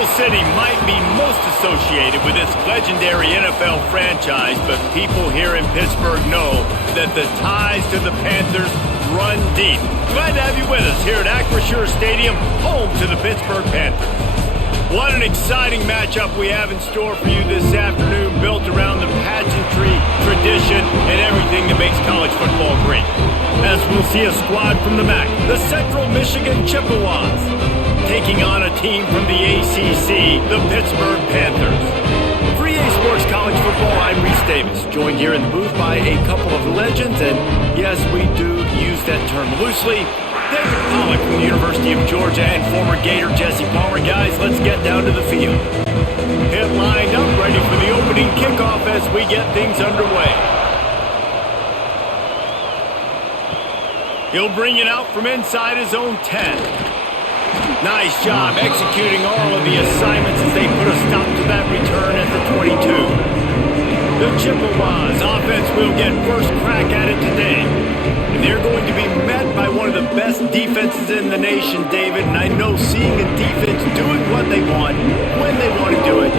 Steel City might be most associated with this legendary NFL franchise, but people here in Pittsburgh know that the ties to the Panthers run deep. Glad to have you with us here at Acrisure Stadium, home to the Pittsburgh Panthers. What an exciting matchup we have in store for you this afternoon, built around the pageantry, tradition, and everything that makes college football great. As we'll see a squad from the MAC, the Central Michigan Chippewas, taking on a team from the ACC, the Pittsburgh Panthers. For EA Sports College Football, I'm Reese Davis, joined here in the booth by a couple of legends, and yes, we do use that term loosely. David Pollack from the University of Georgia and former Gator Jesse Palmer. Guys, let's get down to the field. Hit lined up, ready for the opening kickoff as we get things underway. He'll bring it out from inside his own 10. Nice job executing all of the assignments as they put a stop to that return at the 22. The Chippewas offense will get first crack at it today. And they're going to be met by one of the best defenses in the nation, David. And I know seeing a defense doing what they want, when they want to do it,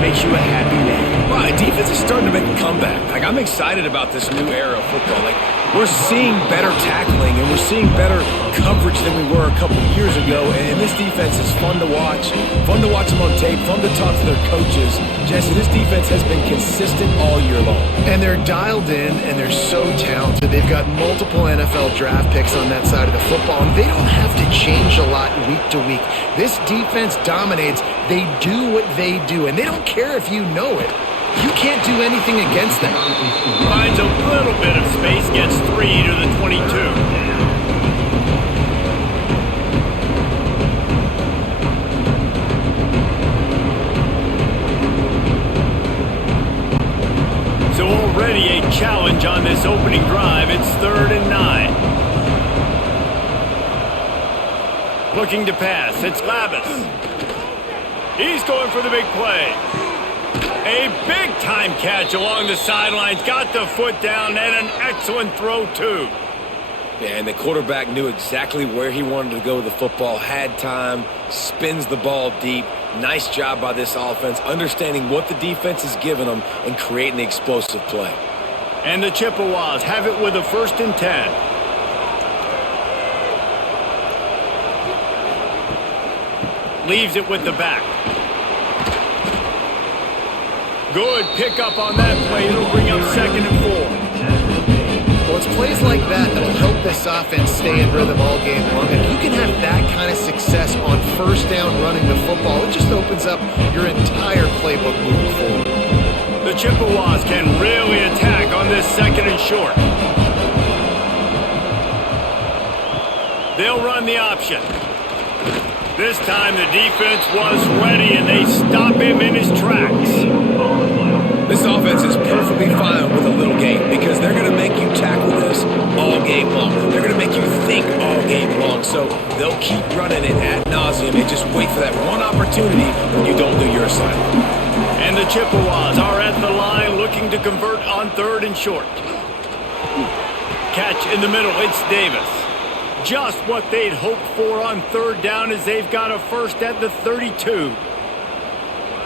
makes you a happy man. Well, defense is starting to make a comeback. I'm excited about this new era of football. We're seeing better tackling, and we're seeing better coverage than we were a couple of years ago. And this defense is fun to watch them on tape, fun to talk to their coaches. Jesse, this defense has been consistent all year long. And they're dialed in, and they're so talented. They've got multiple NFL draft picks on that side of the football, and they don't have to change a lot week to week. This defense dominates. They do what they do, and they don't care if you know it. You can't do anything against them. Finds a little bit of space, gets 3 to the 22. So already a challenge on this opening drive. It's 3rd and 9. Looking to pass. It's Labus. He's going for the big play. A big-time catch along the sidelines. Got the foot down and an excellent throw, too. Yeah, and the quarterback knew exactly where he wanted to go with the football, had time, spins the ball deep. Nice job by this offense, understanding what the defense is giving them and creating the explosive play. And the Chippewas have it with a 1st and 10. Leaves it with the back. Good pickup on that play. It'll bring up 2nd and 4. Well, it's plays like that that'll help this offense stay in rhythm all game long. And you can have that kind of success on 1st down running the football. It just opens up your entire playbook moving forward. The Chippewas can really attack on this 2nd and short. They'll run the option. This time the defense was ready, and they stop him in his tracks. This offense is perfectly fine with a little game because they're going to make you tackle this all game long. They're going to make you think all game long. So they'll keep running it ad nauseum and just wait for that one opportunity when you don't do your assignment. And the Chippewas are at the line looking to convert on 3rd and short. Catch in the middle. It's Davis. Just what they'd hoped for on 3rd down as they've got a 1st at the 32.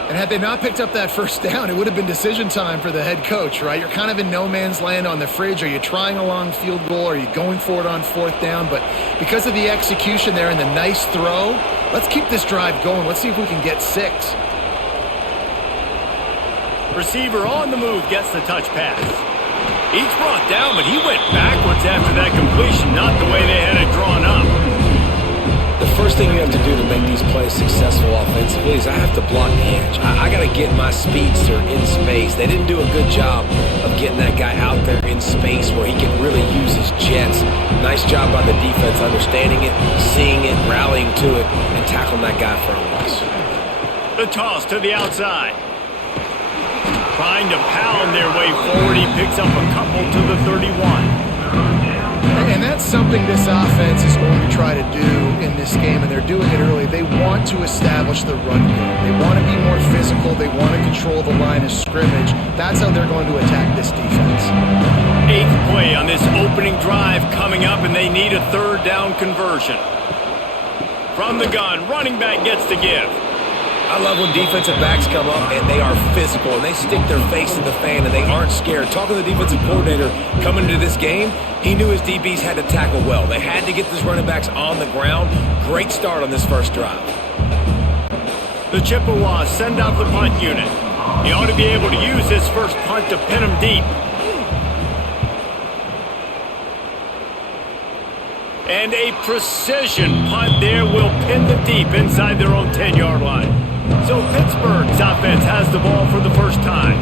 And had they not picked up that 1st down, it would have been decision time for the head coach, right? You're kind of in no man's land on the fridge. Are you trying a long field goal? Are you going for it on 4th down? But because of the execution there and the nice throw, let's keep this drive going. Let's see if we can get 6. Receiver on the move gets the touch pass. He's brought down, but he went backwards after that completion, not the way they had it drawn up. The first thing you have to do to make these plays successful offensively is I have to block the edge. I got to get my speedster in space. They didn't do a good job of getting that guy out there in space where he can really use his jets. Nice job by the defense understanding it, seeing it, rallying to it, and tackling that guy for a loss. The toss to the outside. Trying to pound their way forward. He picks up a couple to the 31. And that's something this offense is going to try to do in this game, and they're doing it early. They want to establish the run game. They want to be more physical. They want to control the line of scrimmage. That's how they're going to attack this defense. 8th play on this opening drive coming up, and they need a 3rd down conversion. From the gun, running back gets to give. I love when defensive backs come up and they are physical and they stick their face in the fan and they aren't scared. Talking to the defensive coordinator coming into this game, he knew his DBs had to tackle well. They had to get these running backs on the ground. Great start on this first drive. The Chippewas send out the punt unit. He ought to be able to use his first punt to pin him deep. And a precision punt there will pin them deep inside their own 10-yard line. So Pittsburgh's offense has the ball for the first time.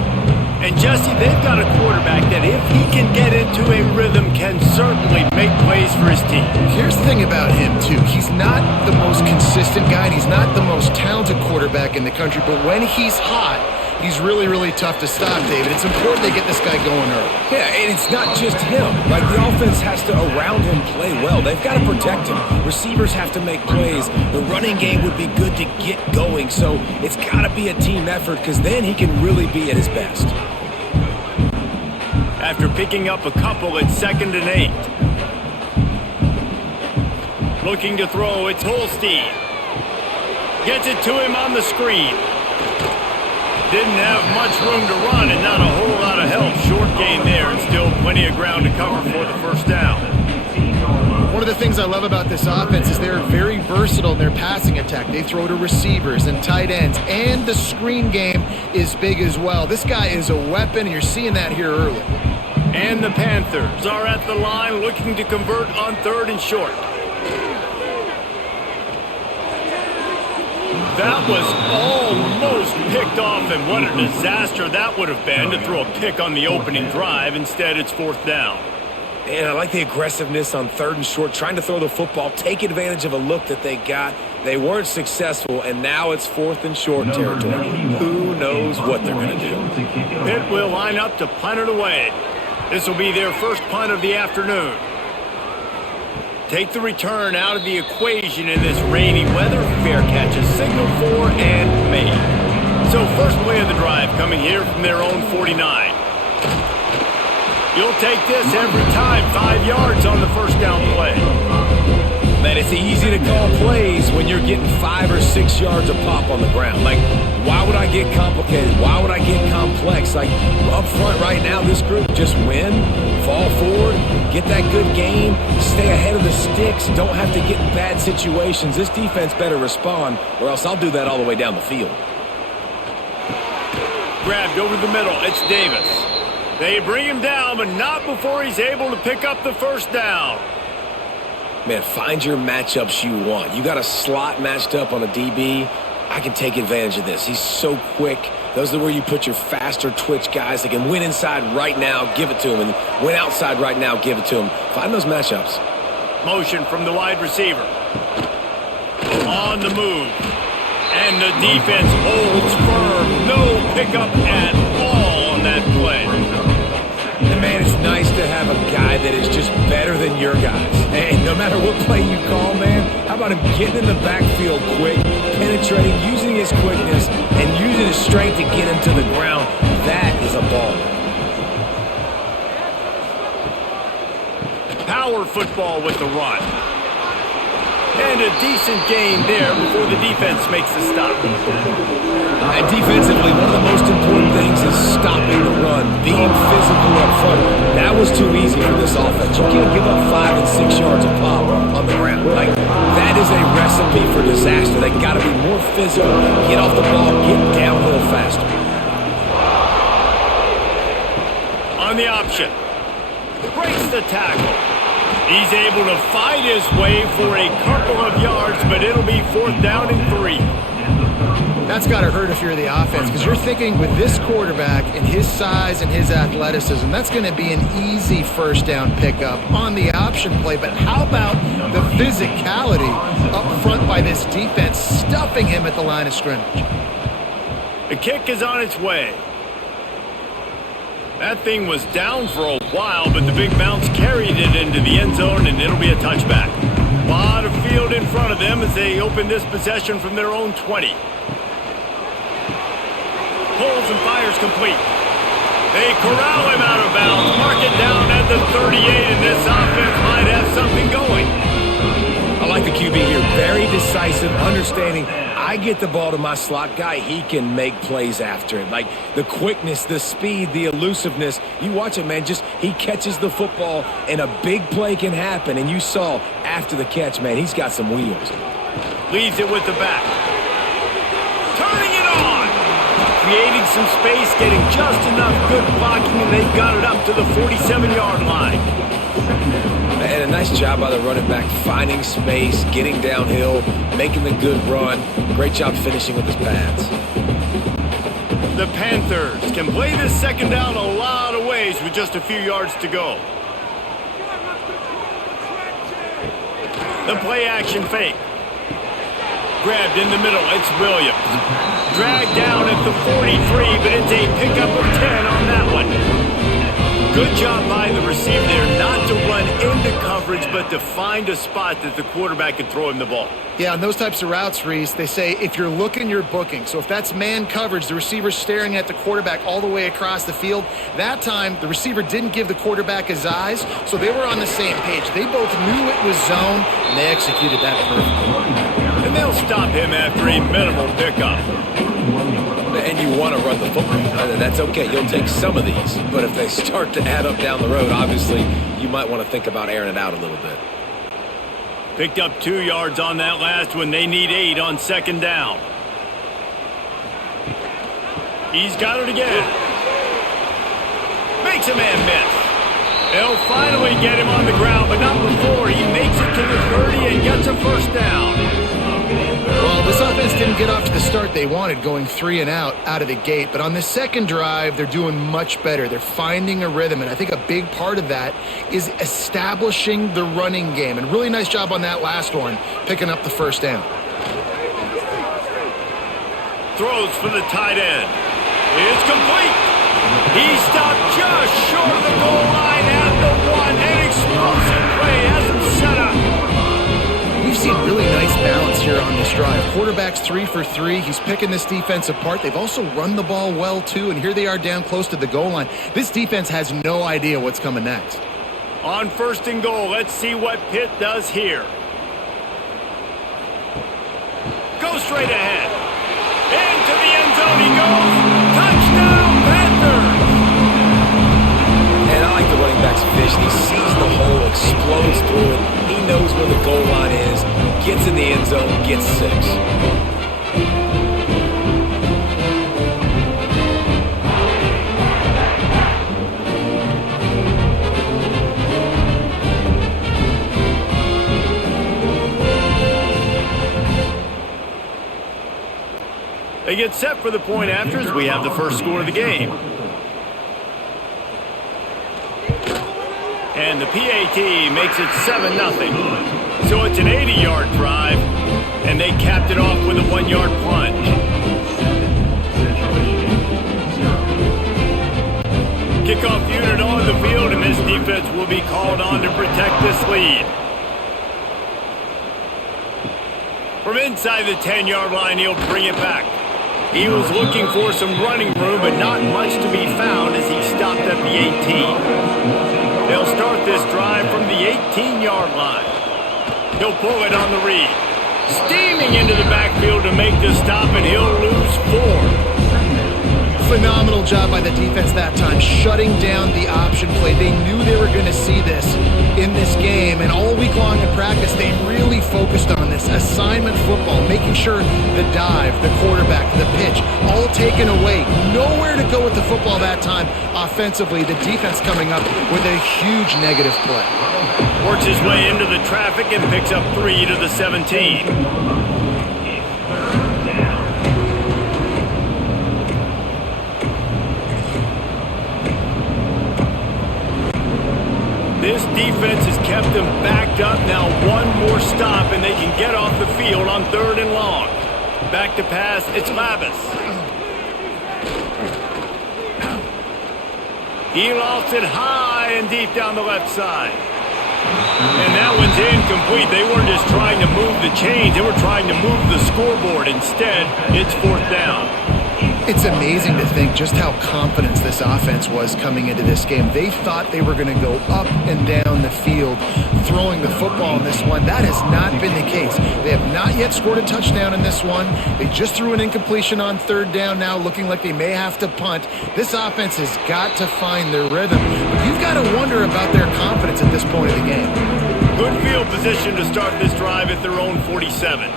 And Jesse, they've got a quarterback that if he can get into a rhythm can certainly make plays for his team. Here's the thing about him, too. He's not the most consistent guy, and he's not the most talented quarterback in the country, but when he's hot, he's really, really tough to stop, David. It's important they get this guy going early. Yeah, and it's not just him. Like, the offense has to, around him, play well. They've got to protect him. Receivers have to make plays. The running game would be good to get going, so it's got to be a team effort because then he can really be at his best. After picking up a couple, it's 2nd and 8. Looking to throw, it's Holstein. Gets it to him on the screen. Didn't have much room to run and not a whole lot of help. Short gain there and still plenty of ground to cover for the first down. One of the things I love about this offense is they're very versatile in their passing attack. They throw to receivers and tight ends, and the screen game is big as well. This guy is a weapon, and you're seeing that here early. And the Panthers are at the line looking to convert on 3rd and short. That was almost picked off, and what a disaster that would have been to throw a pick on the opening drive. Instead, it's 4th down. And I like the aggressiveness on 3rd and short, trying to throw the football, take advantage of a look that they got. They weren't successful, and now it's 4th and short territory. Who knows what they're going to do? Pitt will line up to punt it away. This will be their first punt of the afternoon. Take the return out of the equation in this rainy weather. Fair catch is signaled for and made. So first play of the drive coming here from their own 49. You'll take this every time. 5 yards on the first down play. Man, it's easy to call plays when you're getting 5 or 6 yards a pop on the ground. Like, why would I get complicated? Why would I get complex? Like, up front right now, this group just win, fall forward, get that good game, stay ahead of the sticks, don't have to get in bad situations. This defense better respond, or else I'll do that all the way down the field. Grabbed over the middle. It's Davis. They bring him down, but not before he's able to pick up the first down. Man, find your matchups you want. You got a slot matched up on a DB. I can take advantage of this. He's so quick. Those are where you put your faster twitch guys that can win inside right now, give it to him, and win outside right now, give it to him. Find those matchups. Motion from the wide receiver. On the move. And the defense holds firm. No pickup at all on that play. And man, it's nice to have a guy that is just better than your guys. And no matter what play you call, man, how about him getting in the backfield quick, penetrating, using his quickness, and using his strength to get him to the ground. That is a baller. Power football with the run. And a decent gain there before the defense makes the stop. And defensively, one of the most important things is stopping the run, being physical up front. That was too easy for this offense. You can't give up 5 and 6 yards a pop on the ground. Like, that is a recipe for disaster. They got to be more physical, get off the ball, get downhill faster. On the option. Breaks the tackle. He's able to fight his way for a couple of yards, but it'll be 4th down and 3. That's got to hurt if you're the offense, because you're thinking with this quarterback and his size and his athleticism, that's going to be an easy first down pickup on the option play. But how about the physicality up front by this defense, stuffing him at the line of scrimmage? The kick is on its way. That thing was down for a while, but the big bounce carried it into the end zone, and it'll be a touchback. A lot of field in front of them as they open this possession from their own 20. Pulls and fires complete. They corral him out of bounds, mark it down at the 38, and this offense might have something going. I like the QB here. Very decisive, understanding I get the ball to my slot guy, he can make plays after it. Like the quickness, the speed, the elusiveness. You watch it, man, just he catches the football and a big play can happen. And you saw after the catch, man, he's got some wheels. Leaves it with the back. Turning it on. Creating some space, getting just enough good blocking, and they've got it up to the 47-yard line. And a nice job by the running back, finding space, getting downhill, making the good run. Great job finishing with his pads. The Panthers can play this second down a lot of ways with just a few yards to go. The play action fake. Grabbed in the middle, it's Williams. Dragged down at the 43, but it's a pickup of 10 on that one. Good job by the receiver there, not to run into coverage, but to find a spot that the quarterback can throw him the ball. Yeah, on those types of routes, Reese, they say if you're looking, you're booking. So if that's man coverage, the receiver's staring at the quarterback all the way across the field. That time, the receiver didn't give the quarterback his eyes, so they were on the same page. They both knew it was zone, and they executed that perfectly. And they'll stop him after a minimal pickup. And you want to run the football. That's okay. You'll take some of these. But if they start to add up down the road, obviously, you might want to think about airing it out a little bit. Picked up 2 yards on that last one. They need 8 on second down. He's got it again. Makes a man miss. They'll finally get him on the ground, but not before. He makes it to the 30 and gets a first down. Well, this offense didn't get off to the start they wanted, going 3 and out of the gate. But on the second drive, they're doing much better. They're finding a rhythm, and I think a big part of that is establishing the running game. And really nice job on that last one, picking up the first down. Throws for the tight end. It's complete. He stopped just short of the goal line at the 1. An explosive play has him set up. We've seen really nice balance here on this drive. Quarterback's 3 for 3. He's picking this defense apart. They've also run the ball well, too, and here they are down close to the goal line. This defense has no idea what's coming next. On first and goal, let's see what Pitt does here. Go straight ahead. Into the end zone he goes. Touchdown, Panthers! And I like the running back's vision. He sees the hole, explodes through it. He knows where the goal line is, gets in the end zone, gets 6. They get set for the point after as we have the first score of the game. And the PAT makes it 7-0. So it's an 80-yard drive, and they capped it off with a 1-yard plunge. Kickoff unit on the field, and this defense will be called on to protect this lead. From inside the 10-yard line, he'll bring it back. He was looking for some running room, but not much to be found as he stopped at the 18. They'll start this drive from the 18-yard line. He'll pull it on the read. Steaming into the backfield to make the stop, and he'll lose 4. Phenomenal job by the defense that time, shutting down the option play. They knew they were going to see this in this game, and all week long in practice, they really focused on this assignment football, making sure the dive, the quarterback, the pitch, all taken away. Nowhere to go with the football that time offensively. The defense coming up with a huge negative play. Works his way into the traffic and picks up 3 to the 17. This defense has kept them backed up. Now one more stop, and they can get off the field on 3rd and long. Back to pass, it's Lavis. He lofts it high and deep down the left side. And that one's incomplete. They weren't just trying to move the chains. They were trying to move the scoreboard. Instead, it's 4th down. It's amazing to think just how confident this offense was coming into this game. They thought they were going to go up and down the field throwing the football in this one. That has not been the case. They have not yet scored a touchdown in this one. They just threw an incompletion on third down now, looking like they may have to punt. This offense has got to find their rhythm. But you've got to wonder about their confidence at this point of the game. Good field position to start this drive at their own 47.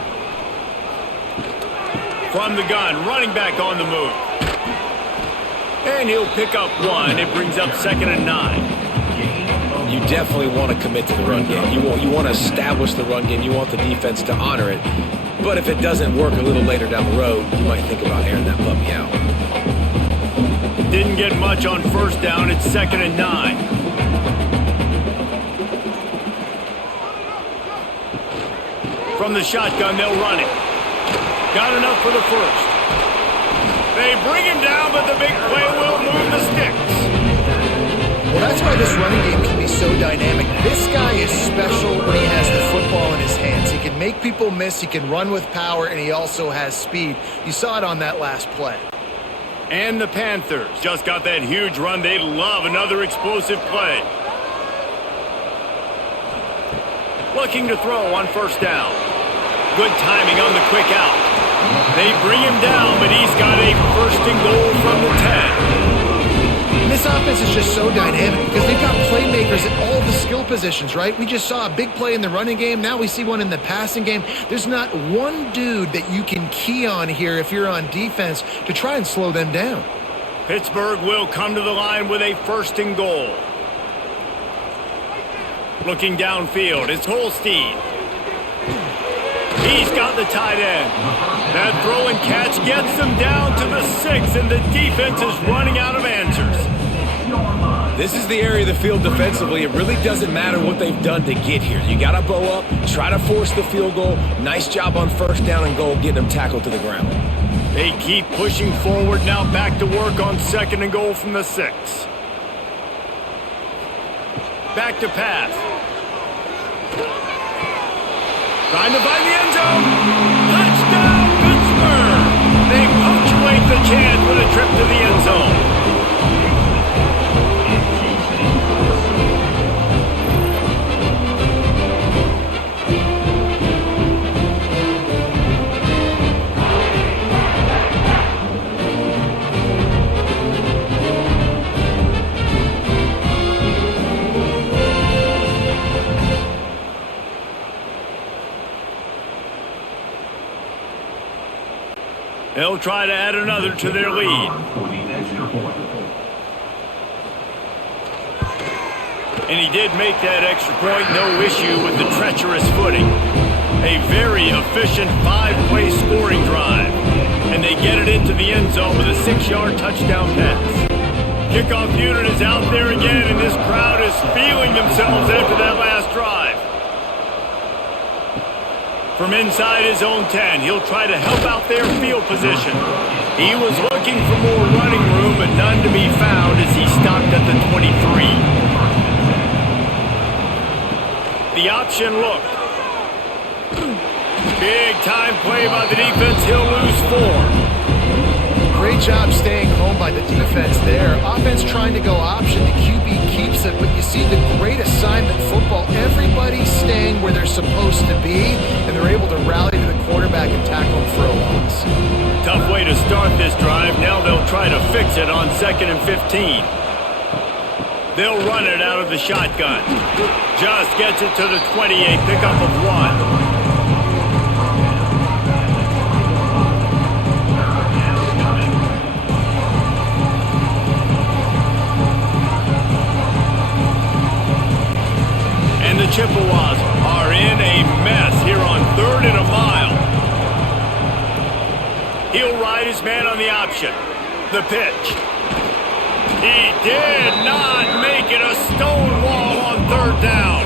From the gun, running back on the move. And he'll pick up one. It brings up 2nd and 9. You definitely want to commit to the run game. You want to establish the run game. You want the defense to honor it. But if it doesn't work a little later down the road, you might think about airing that puppy out. Didn't get much on first down. It's 2nd and 9. From the shotgun, they'll run it. Got enough for the first. They bring him down, but the big play will move the sticks. Well, that's why this running game can be so dynamic. This guy is special when he has the football in his hands. He can make people miss, he can run with power, and he also has speed. You saw it on that last play. And the Panthers just got that huge run. They love another explosive play. Looking to throw on first down. Good timing on the quick out. They bring him down, but he's got a 1st and goal from the 10. This offense is just so dynamic because they've got playmakers at all the skill positions, right? We just saw a big play in the running game. Now we see one in the passing game. There's not one dude that you can key on here if you're on defense to try and slow them down. Pittsburgh will come to the line with a 1st and goal. Looking downfield, it's Holstein. He's got the tight end. That throw and catch gets them down to the 6, and the defense is running out of answers. This is the area of the field defensively. It really doesn't matter what they've done to get here. You got to bow up, try to force the field goal. Nice job on first down and goal, getting them tackled to the ground. They keep pushing forward, now back to work on 2nd and goal from the 6. Back to pass. Trying to find the end zone. Touchdown, Pittsburgh! They punctuate the chance with a trip to the end zone. They'll try to add another to their lead. And he did make that extra point, no issue with the treacherous footing. A very efficient 5-play scoring drive. And they get it into the end zone with a 6-yard touchdown pass. Kickoff unit is out there again, and this crowd is feeling themselves after that last drive. From inside his own 10, he'll try to help out their field position. He was looking for more running room, but none to be found as he stopped at the 23. The option look. Big time play by the defense. He'll lose 4. Great job staying home by the defense there. Offense trying to go option. The QB keeps it, but you see the great assignment football. Everybody's staying where they're supposed to be, and they're able to rally to the quarterback and tackle him for a loss. Tough way to start this drive. Now they'll try to fix it on 2nd and 15. They'll run it out of the shotgun. Just gets it to the 28, pickup of 1. The Chippewas are in a mess here on 3rd and a mile. He'll ride his man on the option. The pitch. He did not make it. A stone wall on 3rd down.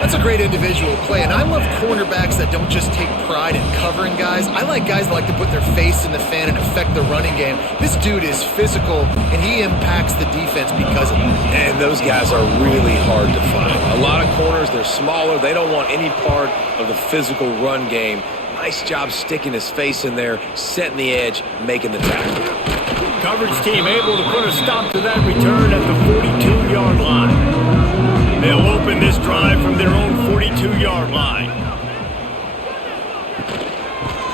That's a great individual play, and I love cornerbacks that don't just take pride in covering guys. I like guys that like to put their face in the fan and affect the running game. This dude is physical, and he impacts the defense because of it. And those guys are really hard to find. A lot of corners, they're smaller. They don't want any part of the physical run game. Nice job sticking his face in there, setting the edge, making the tackle. Coverage team able to put a stop to that return at the 42-yard line. They'll open this drive from their own 42-yard line.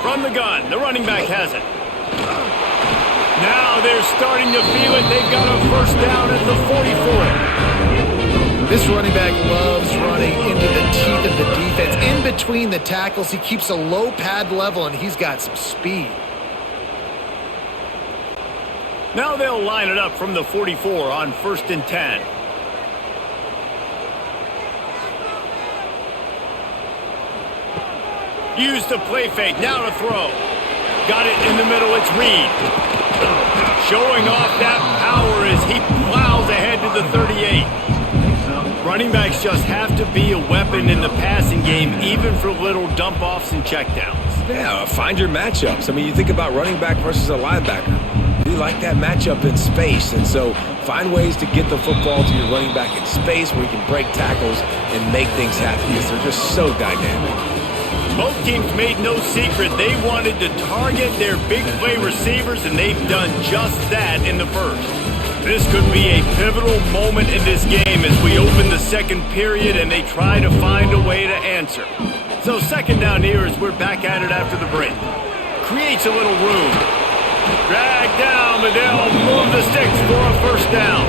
From the gun, the running back has it. Now they're starting to feel it. They've got a first down at the 44. This running back loves running into the teeth of the defense. In between the tackles, he keeps a low pad level, and he's got some speed. Now they'll line it up from the 44 on 1st and 10. Use the play fake. Now to throw. Got it in the middle. It's Reed. Showing off that power as he plows ahead to the 38. Running backs just have to be a weapon in the passing game, even for little dump-offs and checkdowns. Yeah, find your matchups. I mean, you think about running back versus a linebacker. We like that matchup in space, and so find ways to get the football to your running back in space where you can break tackles and make things happen because they're just so dynamic. Both teams made no secret they wanted to target their big play receivers, and they've done just that in the first. This could be a pivotal moment in this game as we open the second period and they try to find a way to answer. So second down here as we're back at it after the break. Creates a little room. Drag down, but they'll move the sticks for a first down.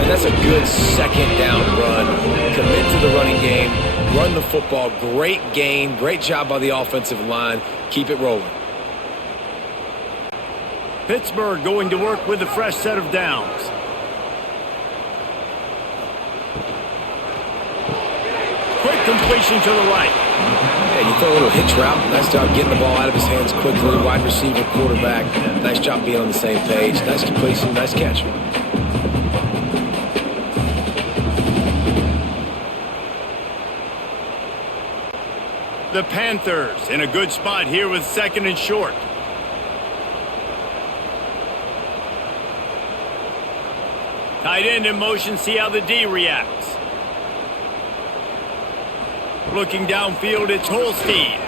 And that's a good second down run. Commit to the running game. Run the football. Great gain. Great job by the offensive line. Keep it rolling. Pittsburgh going to work with a fresh set of downs. Quick completion to the right. Yeah, you throw a little hitch route. Nice job getting the ball out of his hands quickly. Wide receiver, quarterback. Nice job being on the same page. Nice completion. Nice catch. The Panthers in a good spot here with 2nd and short. Tight end in motion, see how the D reacts. Looking downfield, it's Holstein.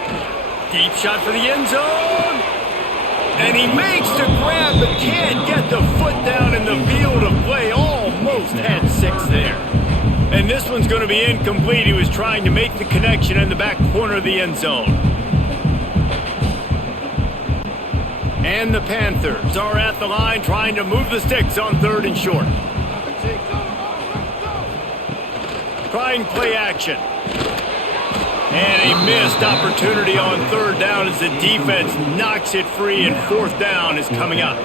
Deep shot for the end zone. And he makes the grab, but can't get the foot down in the field of play. Almost had 6 there. And this one's going to be incomplete. He was trying to make the connection in the back corner of the end zone. And the Panthers are at the line trying to move the sticks on 3rd and short. Trying play action. And a missed opportunity on 3rd down as the defense knocks it free and 4th down is coming up.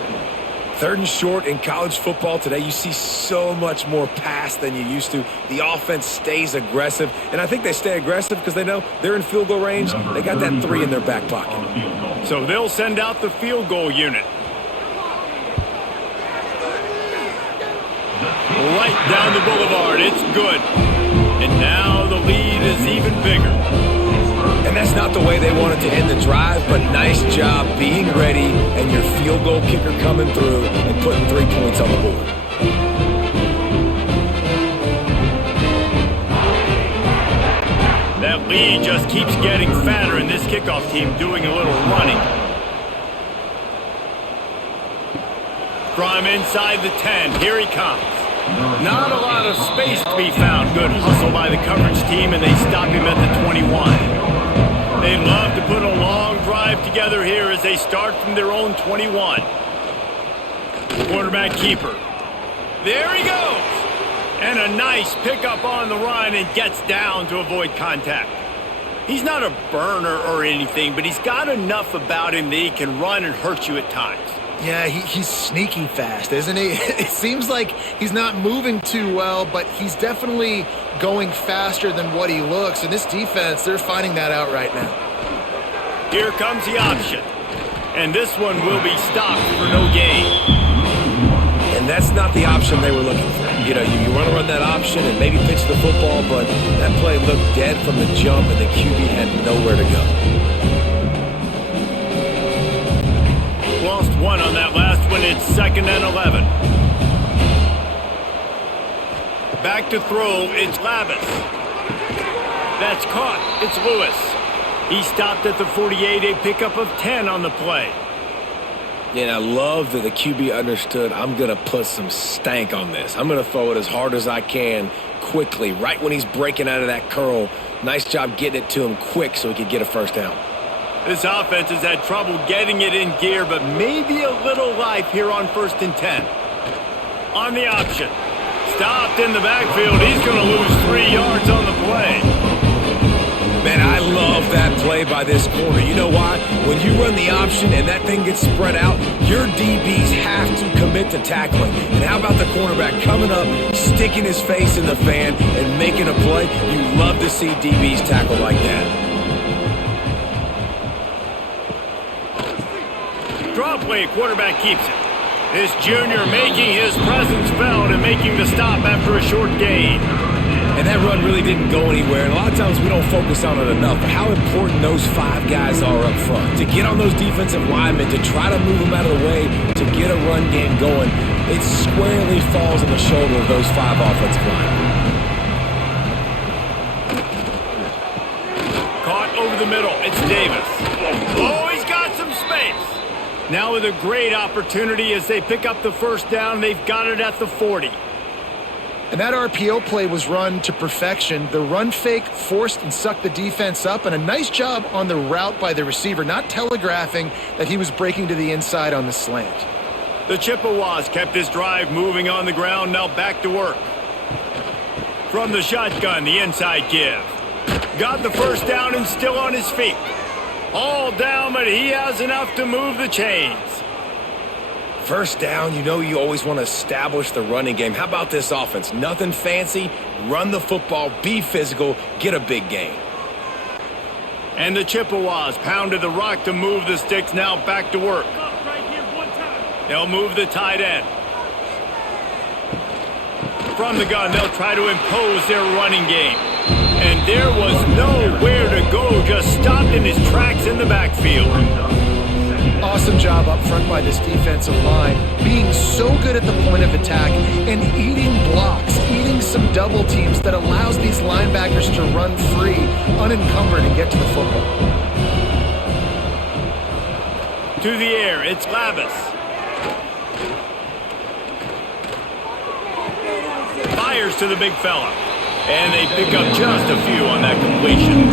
3rd and short in college football today, you see so much more pass than you used to. The offense stays aggressive, and I think they stay aggressive because they know they're in field goal range. They got that 3 in their back pocket. So they'll send out the field goal unit. Right down the boulevard, it's good. And now the lead is even bigger. And that's not the way they wanted to end the drive, but nice job being ready and your field goal kicker coming through and putting 3 points on the board. That lead just keeps getting fatter, and this kickoff team doing a little running. From inside the 10, here he comes. Not a lot of space to be found. Good hustle by the coverage team, and they stop him at the 21. They'd love to put a long drive together here as they start from their own 21. Quarterback keeper. There he goes. And a nice pickup on the run and gets down to avoid contact. He's not a burner or anything, but he's got enough about him that he can run and hurt you at times. Yeah, he's sneaky fast, isn't he? It seems like he's not moving too well, but he's definitely going faster than what he looks. And this defense, they're finding that out right now. Here comes the option. And this one will be stopped for no gain. And that's not the option they were looking for. You know, you want to run that option and maybe pitch the football, but that play looked dead from the jump, and the QB had nowhere to go. Lost 1 on that last one. It's 2nd and 11. Back to throw. It's Lavis. That's caught. It's Lewis. He stopped at the 48, a pickup of 10 on the play. Yeah, and I love that the QB understood I'm going to put some stank on this. I'm going to throw it as hard as I can quickly, right when he's breaking out of that curl. Nice job getting it to him quick so he could get a first down. This offense has had trouble getting it in gear, but maybe a little life here on 1st and 10. On the option. Stopped in the backfield. He's going to lose 3 yards on the play. Man, I love that play by this corner. You know why? When you run the option and that thing gets spread out, your DBs have to commit to tackling. And how about the cornerback coming up, sticking his face in the fan, and making a play? You love to see DBs tackle like that. Draw play, quarterback keeps it. This junior making his presence felt and making the stop after a short gain. And that run really didn't go anywhere, and a lot of times we don't focus on it enough. But how important those 5 guys are up front. To get on those defensive linemen, to try to move them out of the way, to get a run game going, it squarely falls on the shoulder of those 5 offensive linemen. Caught over the middle, it's Davis. Oh, he's got some space. Now with a great opportunity as they pick up the first down, they've got it at the 40. And that RPO play was run to perfection. The run fake forced and sucked the defense up, and a nice job on the route by the receiver, not telegraphing that he was breaking to the inside on the slant. The Chippewas kept this drive moving on the ground, now back to work. From the shotgun, the inside give. Got the first down and still on his feet. All down, but he has enough to move the chains. First down, you know you always want to establish the running game. How about this offense? Nothing fancy. Run the football, be physical, get a big gain. And the Chippewas pounded the rock to move the sticks, now back to work. They'll move the tight end. From the gun, they'll try to impose their running game. And there was nowhere to go, just stopped in his tracks in the backfield. Awesome job up front by this defensive line, being so good at the point of attack and eating blocks, eating some double teams that allows these linebackers to run free, unencumbered, and get to the football. To the air, it's Lavis. Fires to the big fella. And they pick up just a few on that completion.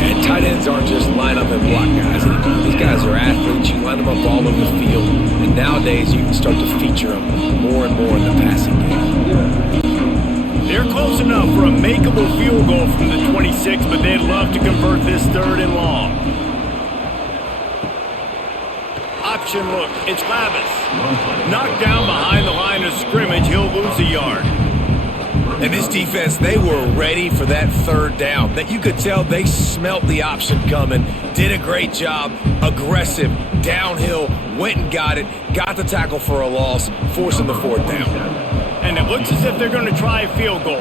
And tight ends aren't just line up and block guys anymore. These guys are athletes. You line them up all over the field. And nowadays, you can start to feature them more and more in the passing game. They're close enough for a makeable field goal from the 26, but they'd love to convert this 3rd and long. Option look. It's Lavis. Knocked down behind the line of scrimmage. He'll lose a yard. And this defense, they were ready for that 3rd down. That you could tell they smelt the option coming, did a great job, aggressive, downhill, went and got it, got the tackle for a loss, forcing the 4th down. And it looks as if they're going to try a field goal.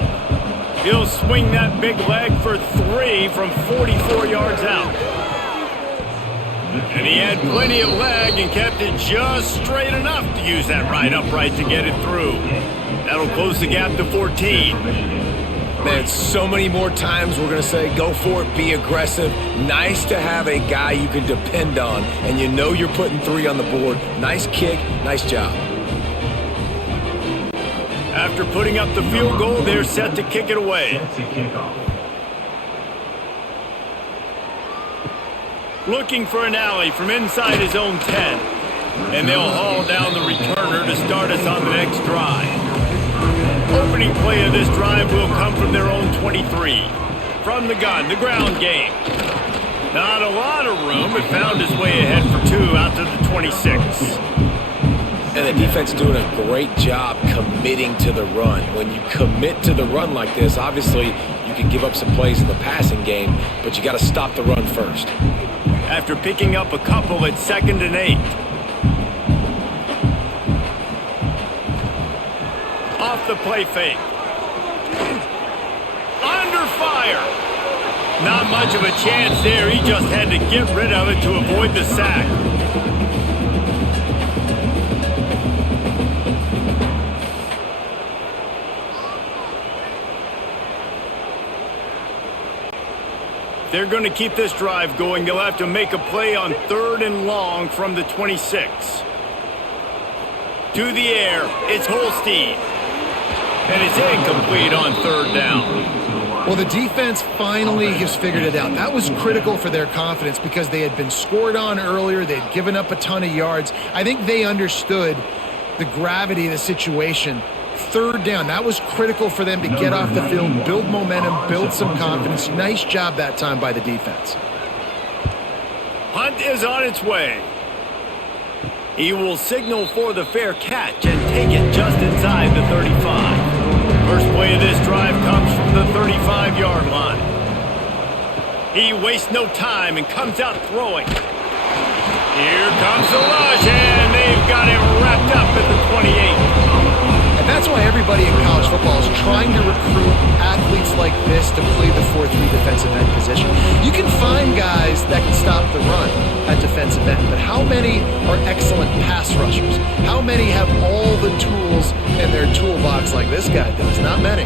He'll swing that big leg for 3 from 44 yards out. And he had plenty of leg and kept it just straight enough to use that right upright to get it through. That'll close the gap to 14. Man, so many more times we're going to say, go for it, be aggressive. Nice to have a guy you can depend on, and you know you're putting 3 on the board. Nice kick, nice job. After putting up the field goal, they're set to kick it away. Looking for an alley from inside his own 10. And they'll haul down the returner to start us on the next drive. Opening play of this drive will come from their own 23. From the gun, the ground game. Not a lot of room, but found his way ahead for 2 out to the 26. And the defense doing a great job committing to the run. When you commit to the run like this, obviously you can give up some plays in the passing game, but you got to stop the run first. After picking up a couple at 2nd and 8. Off the play fake. Under fire. Not much of a chance there. He just had to get rid of it to avoid the sack. they're going to keep this drive going, they'll have to make a play on 3rd and long from the 26. To the air, it's Holstein. And it's incomplete on 3rd down. Well, the defense finally has figured it out. That was critical for their confidence because they had been scored on earlier. They had given up a ton of yards. I think they understood the gravity of the situation. 3rd down, that was critical for them to get off the field, build momentum, build some confidence. Nice job that time by the defense. Hunt is on its way. He will signal for the fair catch and take it just inside the 35. First play of this drive comes from the 35-yard line. He wastes no time and comes out throwing. Here comes the rush, and they've got him wrapped up at the 28. And that's why everybody in college football is trying to recruit athletes like this to play the 4-3 defensive end position. You can find guys that can stop the run at defensive end, but how many are excellent pass rushers? How many have all the tools in their toolbox like this guy does? Not many.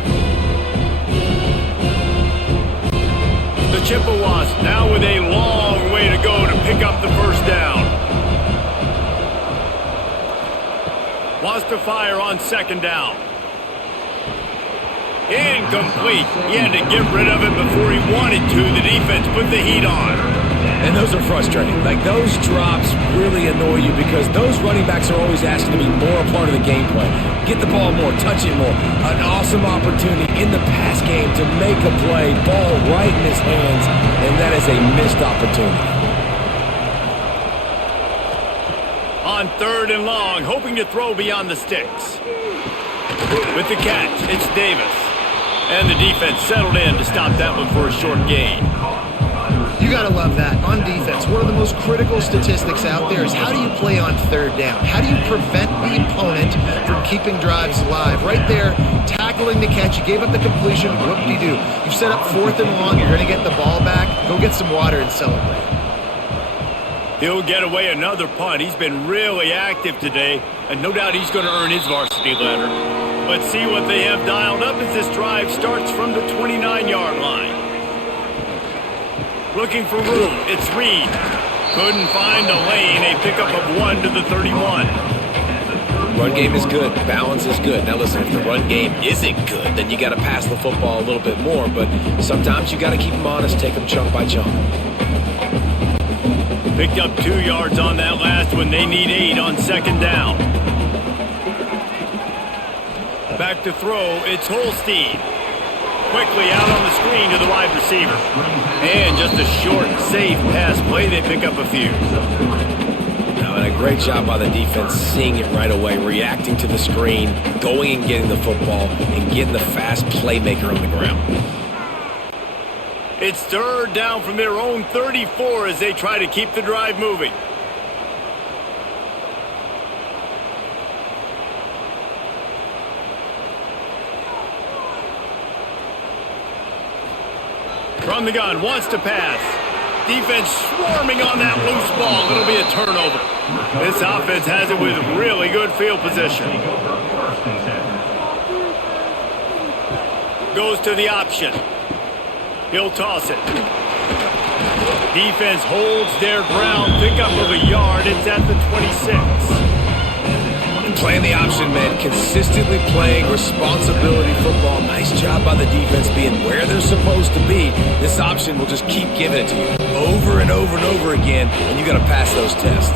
The Chippewas now with a long way to go to pick up the first down. Wants to fire on 2nd down. Incomplete. He had to get rid of it before he wanted to. The defense put the heat on. And those are frustrating. Like, those drops really annoy you because those running backs are always asking to be more a part of the game plan. Get the ball more, touch it more. An awesome opportunity in the pass game to make a play, ball right in his hands, and that is a missed opportunity. On 3rd and long, hoping to throw beyond the sticks. With the catch, it's Davis. And the defense settled in to stop that one for a short gain. You got to love that. On defense, one of the most critical statistics out there is how do you play on 3rd down? How do you prevent the opponent from keeping drives alive? Right there, tackling the catch. You gave up the completion. Whoop-de-doo. You've set up 4th and long. You're going to get the ball back. Go get some water and celebrate. He'll get away another punt. He's been really active today, and no doubt he's going to earn his varsity letter. Let's see what they have dialed up as this drive starts from the 29-yard line. Looking for room. It's Reed. Couldn't find a lane. A pickup of 1 to the 31. Run game is good. Balance is good. Now listen, if the run game isn't good, then you got to pass the football a little bit more. But sometimes you got to keep them honest, take them chunk by chunk. Picked up 2 yards on that last one. They need 8 on 2nd down. Back to throw. It's Holstein. Quickly out on the screen to the wide receiver. And just a short, safe pass play. They pick up a few. Now, and a great job by the defense seeing it right away, reacting to the screen, going and getting the football, and getting the fast playmaker on the ground. It's 3rd down from their own 34 as they try to keep the drive moving. From the gun, wants to pass. Defense swarming on that loose ball. It'll be a turnover. This offense has it with really good field position. Goes to the option. He'll toss it. Defense holds their ground. Pickup of a yard. It's at the 26. Playing the option, man. Consistently playing responsibility football. Nice job by the defense being where they're supposed to be. This option will just keep giving it to you over and over and over again, and you got to pass those tests.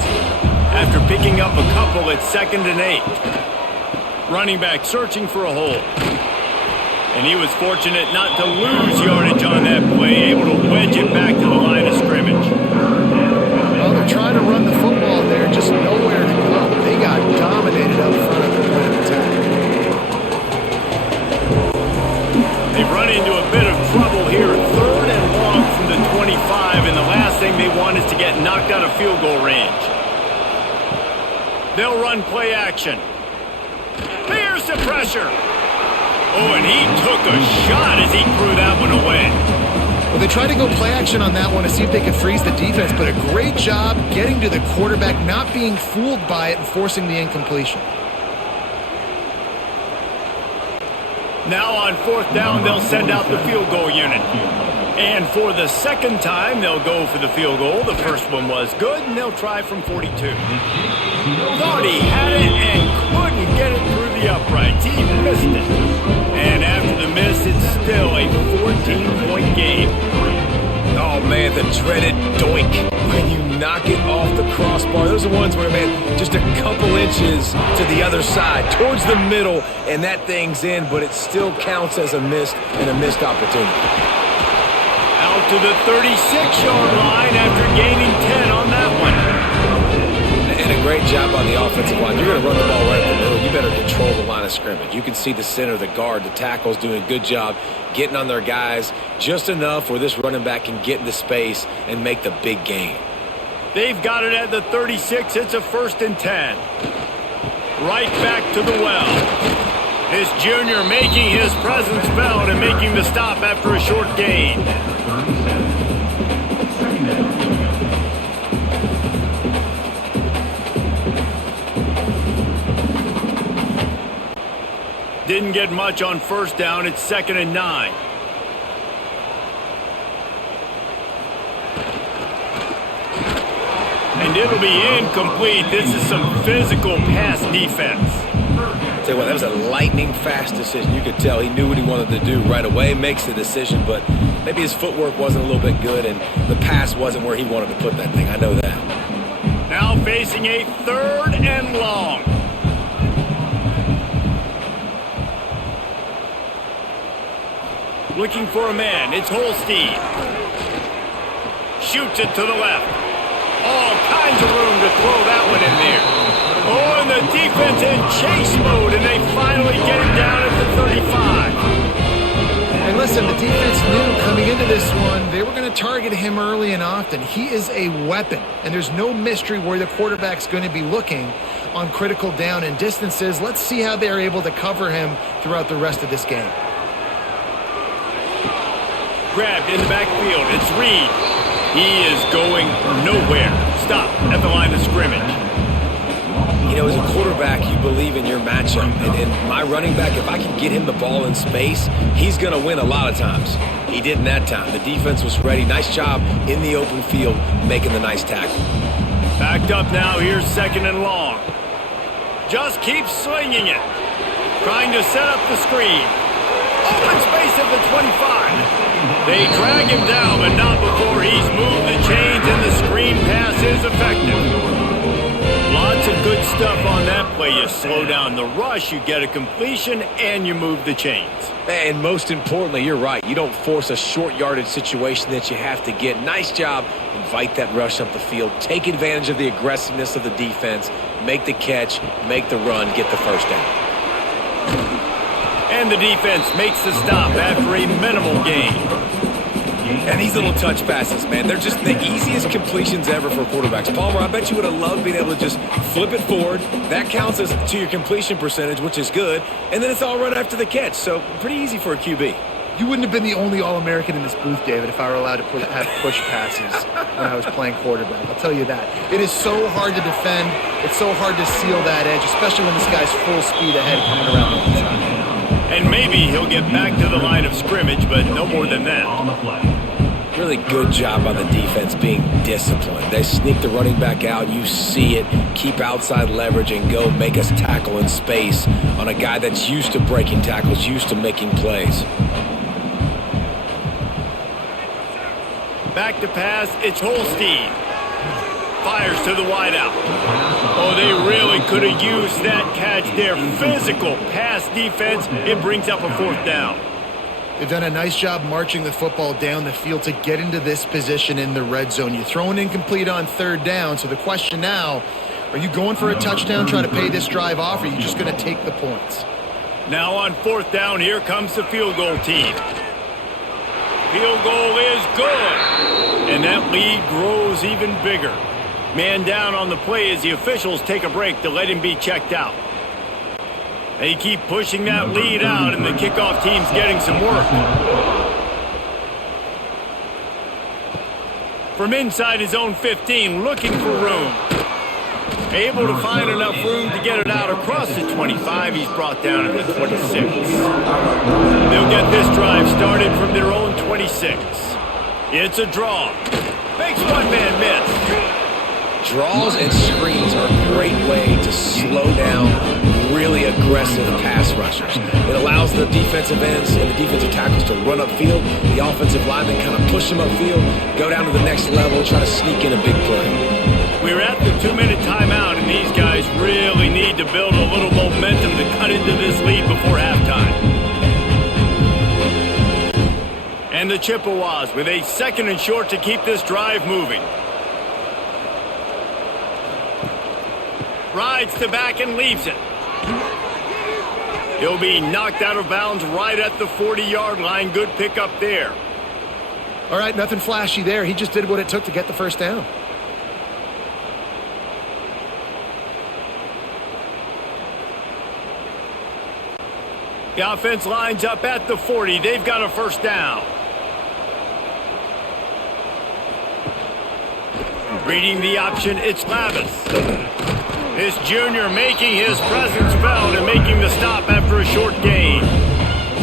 After picking up a couple, it's 2nd and 8. Running back searching for a hole. And he was fortunate not to lose yardage on that play, able to wedge it back to the line of scrimmage. Well, they're trying to run the football there, just nowhere to go. They got dominated up front at the point of attack. They've run into a bit of trouble here. 3rd and long from the 25, and the last thing they want is to get knocked out of field goal range. They'll run play action. Here's the pressure. Oh, and he took a shot as he threw that one away. Well, they tried to go play action on that one to see if they could freeze the defense, but a great job getting to the quarterback, not being fooled by it and forcing the incompletion. Now on 4th down, they'll send out the field goal unit. And for the second time, they'll go for the field goal. The first one was good, and they'll try from 42. Thought he had it and couldn't get it through the uprights. He missed it. And after the miss, it's still a 14-point game. Oh, man, the dreaded doink when you knock it off the crossbar. Those are ones where, man, just a couple inches to the other side, towards the middle, and that thing's in, but it still counts as a missed and a missed opportunity. Out to the 36-yard line after gaining 10 on that one. And a great job on the offensive line. You're going to run the ball right in the middle. You better control the line of scrimmage. You can see the center, the guard, the tackles doing a good job getting on their guys just enough where this running back can get into space and make the big gain. They've got it at the 36. It's a 1st and 10. Right back to the well. This junior making his presence felt and making the stop after a short gain. Didn't get much on 1st down. It's 2nd and 9. And it'll be incomplete. This is some physical pass defense. Tell you what, that was a lightning-fast decision. You could tell he knew what he wanted to do right away, makes the decision, but maybe his footwork wasn't a little bit good, and the pass wasn't where he wanted to put that thing. I know that. Now facing a 3rd and long. Looking for a man. It's Holstein. Shoots it to the left. All kinds of room to throw that one in there. Oh, and the defense in chase mode, and they finally get him down at the 35. And listen, the defense knew coming into this one they were going to target him early and often. He is a weapon, and there's no mystery where the quarterback's going to be looking on critical down and distances. Let's see how they're able to cover him throughout the rest of this game. Grabbed in the backfield. It's Reed. He is going nowhere. Stop at the line of scrimmage. You know, as a quarterback, you believe in your matchup. And my running back, if I can get him the ball in space, he's going to win a lot of times. He didn't that time. The defense was ready. Nice job in the open field making the nice tackle. Backed up now. Here's 2nd and long. Just keeps swinging it. Trying to set up the screen. Open space at the 25. They drag him down, but not before he's moved the chains, and the screen pass is effective. Lots of good stuff on that play. You slow down the rush, you get a completion, and you move the chains. And most importantly, you're right. You don't force a short yardage situation that you have to get. Nice job. Invite that rush up the field. Take advantage of the aggressiveness of the defense. Make the catch. Make the run. Get the 1st down. And the defense makes the stop after a minimal gain. And these little touch passes, man, they're just the easiest completions ever for quarterbacks. Palmer, I bet you would have loved being able to just flip it forward. That counts as to your completion percentage, which is good. And then it's all right after the catch. So pretty easy for a QB. You wouldn't have been the only All-American in this booth, David, if I were allowed to have push passes when I was playing quarterback. I'll tell you that. It is so hard to defend. It's so hard to seal that edge, especially when this guy's full speed ahead coming around the inside. And maybe he'll get back to the line of scrimmage, but no more than that. Really good job by the defense being disciplined. They sneak the running back out. You see it. Keep outside leverage and go make us tackle in space on a guy that's used to breaking tackles, used to making plays. Back to pass. It's Holstein. Fires to the wideout. Oh, they really could have used that catch there. Physical pass defense. It brings up a 4th down. They've done a nice job marching the football down the field to get into this position in the red zone. You throw an incomplete on 3rd down, so the question now, are you going for a touchdown, try to pay this drive off, or are you just going to take the points? Now on 4th down, here comes the field goal team. Field goal is good. And that lead grows even bigger. Man down on the play as the officials take a break to let him be checked out. They keep pushing that lead out, and the kickoff team's getting some work. From inside his own 15, looking for room. Able to find enough room to get it out across the 25. He's brought down at the 26. They'll get this drive started from their own 26. It's a draw. Makes one man miss. Draws and screens are a great way to slow down really aggressive pass rushers. It allows the defensive ends and the defensive tackles to run upfield. The offensive linemen kind of push them upfield, go down to the next level, try to sneak in a big play. We're at the 2-minute timeout, and these guys really need to build a little momentum to cut into this lead before halftime. And the Chippewas with a 2nd and short to keep this drive moving. Rides to back and leaves it. He'll be knocked out of bounds right at the 40-yard line. Good pickup there. All right, nothing flashy there. He just did what it took to get the first down. The offense lines up at the 40. They've got a first down. Reading the option, it's Lavis. This junior making his presence felt and making the stop after a short gain.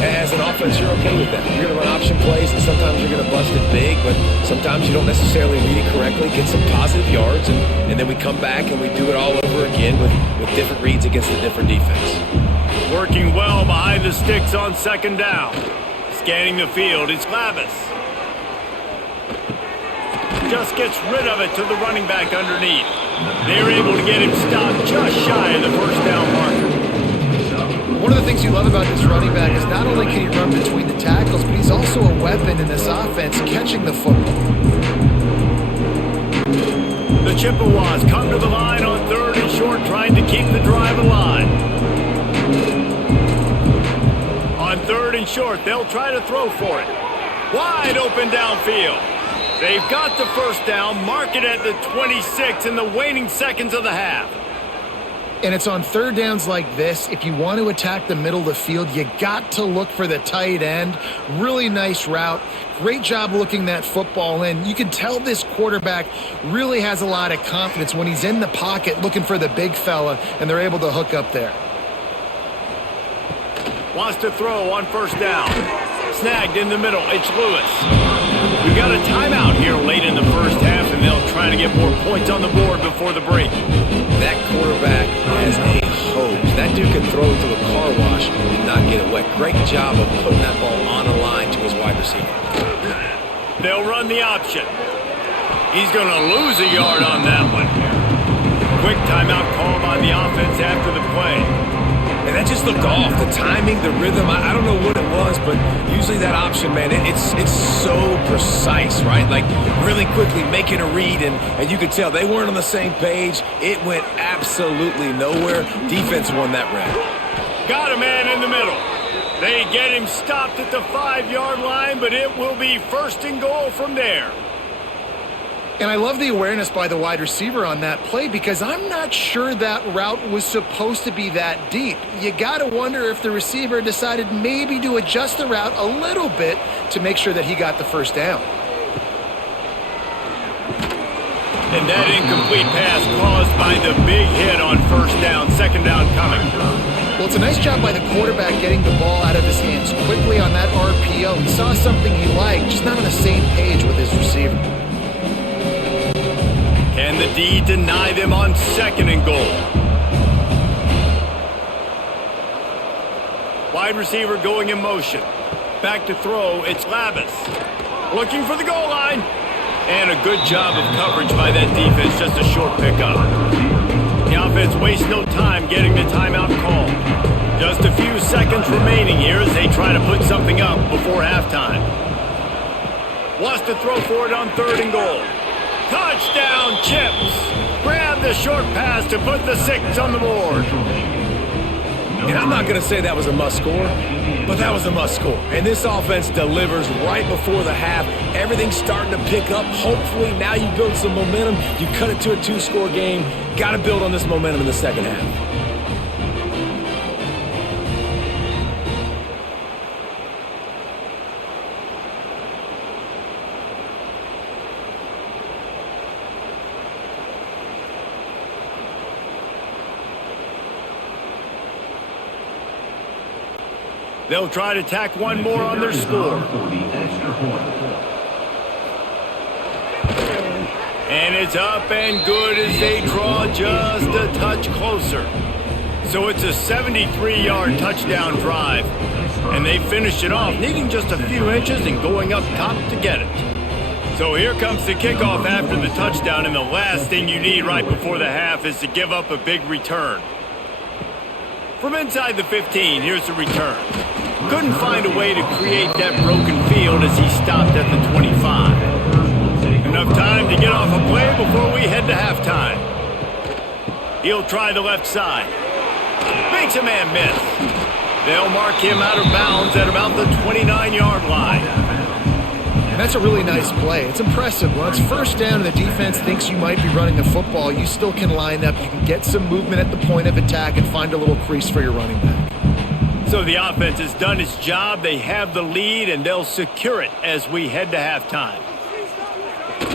As an offense, you're okay with that. You're going to run option plays, and sometimes you're going to bust it big, but sometimes you don't necessarily read it correctly, get some positive yards, and then we come back and we do it all over again with different reads against a different defense. Working well behind the sticks on 2nd down. Scanning the field, it's Lavis. Just gets rid of it to the running back underneath. They're able to get him stopped just shy of the first down marker. One of the things you love about this running back is not only can he run between the tackles, but he's also a weapon in this offense catching the football. The Chippewas come to the line on 3rd and short, trying to keep the drive alive. On 3rd and short, they'll try to throw for it. Wide open downfield. They've got the first down, mark it at the 26 in the waning seconds of the half. And it's on 3rd downs like this. If you want to attack the middle of the field, you got to look for the tight end. Really nice route. Great job looking that football in. You can tell this quarterback really has a lot of confidence when he's in the pocket looking for the big fella, and they're able to hook up there. Wants to throw on 1st down. Snagged in the middle. It's Lewis. We've got a timeout here late in the first half, and they'll try to get more points on the board before the break. That quarterback has a hose. That dude can throw through a car wash and not get it wet. Great job of putting that ball on a line to his wide receiver. They'll run the option. He's going to lose a yard on that one. Quick timeout call by the offense after the play. And that just looked off. The timing, the rhythm, I don't know what it was, but usually that option, man, it's so precise, right? Like really quickly making a read, and you could tell they weren't on the same page. It went absolutely nowhere. Defense won that round. Got a man in the middle. They get him stopped at the 5-yard line, but it will be 1st and goal from there. And I love the awareness by the wide receiver on that play because I'm not sure that route was supposed to be that deep. You got to wonder if the receiver decided maybe to adjust the route a little bit to make sure that he got the first down. And that incomplete pass caused by the big hit on 1st down, 2nd down coming. Well, it's a nice job by the quarterback getting the ball out of his hands quickly on that RPO. He saw something he liked, just not on the same page with his receiver. Can the D deny them on 2nd and goal? Wide receiver going in motion. Back to throw, it's Lavis. Looking for the goal line. And a good job of coverage by that defense, just a short pickup. The offense wastes no time getting the timeout called. Just a few seconds remaining here as they try to put something up before halftime. Wants to throw for it on 3rd and goal. Touchdown, Chips. Grab the short pass to put the 6 on the board. And I'm not going to say that was a must score, but that was a must score. And this offense delivers right before the half. Everything's starting to pick up. Hopefully now you build some momentum. You cut it to a 2-score game. Got to build on this momentum in the second half. They'll try to tack one more on their score. It's up and good as they draw just a touch closer. So it's a 73-yard touchdown drive. And they finished it off, needing just a few inches and going up top to get it. So here comes the kickoff after the touchdown, and the last thing you need right before the half is to give up a big return. From inside the 15, here's the return. Couldn't find a way to create that broken field as he stopped at the 25. Enough time to get off a play before we head to halftime. He'll try the left side. Makes a man miss. They'll mark him out of bounds at about the 29-yard line. And that's a really nice play. It's impressive. When it's first down and the defense thinks you might be running the football, you still can line up. You can get some movement at the point of attack and find a little crease for your running back. So the offense has done its job. They have the lead, and they'll secure it as we head to halftime.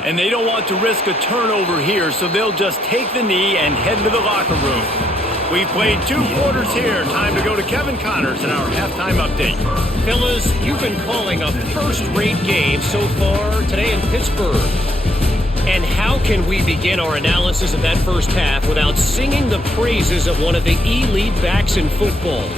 And they don't want to risk a turnover here, so they'll just take the knee and head to the locker room. We've played 2 quarters here. Time to go to Kevin Connors in our halftime update. Fellas, you've been calling a first-rate game so far today in Pittsburgh. And how can we begin our analysis of that first half without singing the praises of one of the elite backs in football?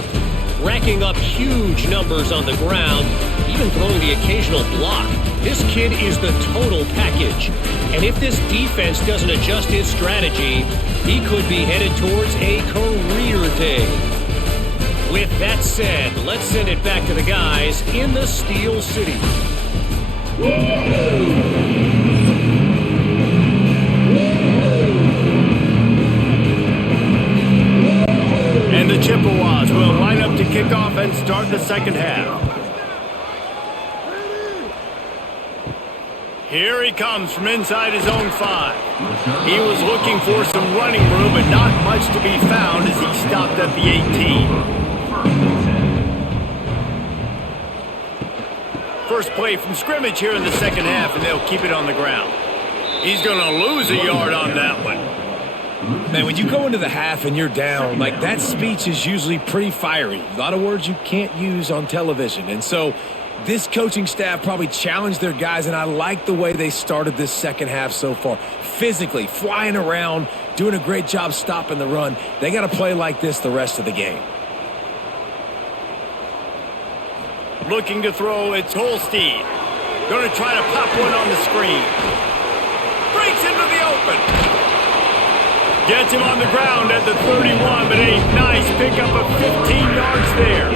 Racking up huge numbers on the ground, even throwing the occasional block. This kid is the total package. And if this defense doesn't adjust its strategy, he could be headed towards a career day. With that said, let's send it back to the guys in the Steel City. And the Chippewas will line up to kick off and start the second half. Here he comes from inside his own 5. He was looking for some running room, but not much to be found as he stopped at the 18. First play from scrimmage here in the second half, and they'll keep it on the ground. He's going to lose a yard on that one. Man, when you go into the half and you're down, like that speech is usually pretty fiery. A lot of words you can't use on television. And so this coaching staff probably challenged their guys, and I like the way they started this second half so far. Physically, flying around, doing a great job stopping the run. They got to play like this the rest of the game. Looking to throw, it's Holstein. Going to try to pop one on the screen. Breaks into the open. Gets him on the ground at the 31, but a nice pickup of 15 yards there.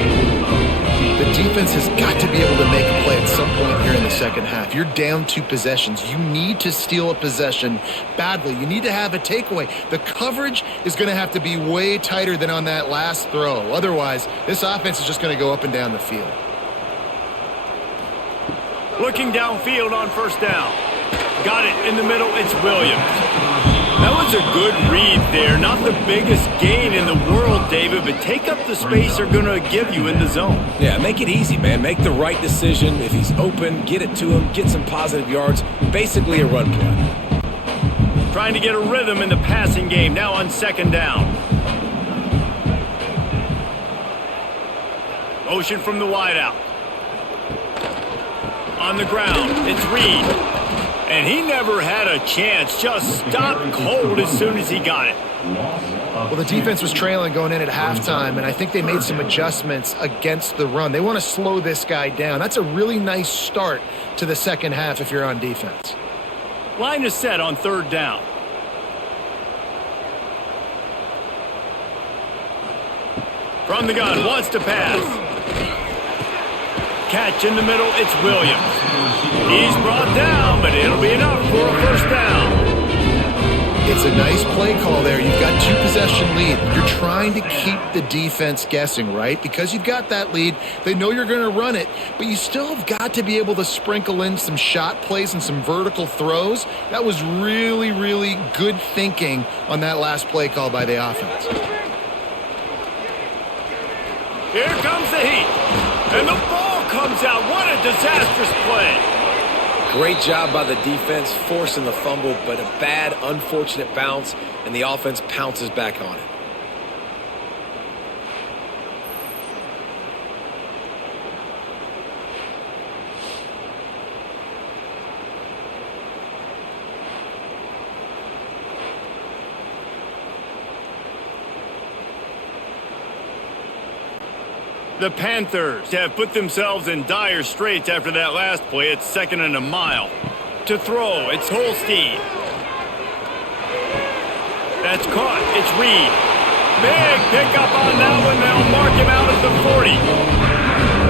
The defense has got to be able to make a play at some point here in the second half. You're down 2 possessions. You need to steal a possession badly. You need to have a takeaway. The coverage is going to have to be way tighter than on that last throw. Otherwise, this offense is just going to go up and down the field. Looking downfield on first down. Got it in the middle. It's Williams. That was a good read there. Not the biggest gain in the world, David, but take up the space they're going to give you in the zone. Yeah, make it easy, man. Make the right decision. If he's open, get it to him, get some positive yards. Basically a run play. Trying to get a rhythm in the passing game now on second down. Motion from the wideout. On the ground, it's Reed. And he never had a chance, just stopped cold as soon as he got it. Well, the defense was trailing going in at halftime, and I think they made some adjustments against the run. They want to slow this guy down. That's a really nice start to the second half if you're on defense. Line is set on third down. From the gun, wants to pass. Catch in the middle, it's Williams. He's brought down, but it'll be enough for a first down. It's a nice play call there. You've got 2 possession lead. You're trying to keep the defense guessing, right? Because you've got that lead. They know you're going to run it, but you still have got to be able to sprinkle in some shot plays and some vertical throws. That was really, really good thinking on that last play call by the offense. Here comes the heat. And the ball comes out. What a disastrous play. Great job by the defense, forcing the fumble, but a bad, unfortunate bounce, and the offense pounces back on it. The Panthers have put themselves in dire straits after that last play. It's 2nd and a mile. To throw, it's Holstein. That's caught. It's Reed. Big pickup on that one. They'll mark him out at the 40.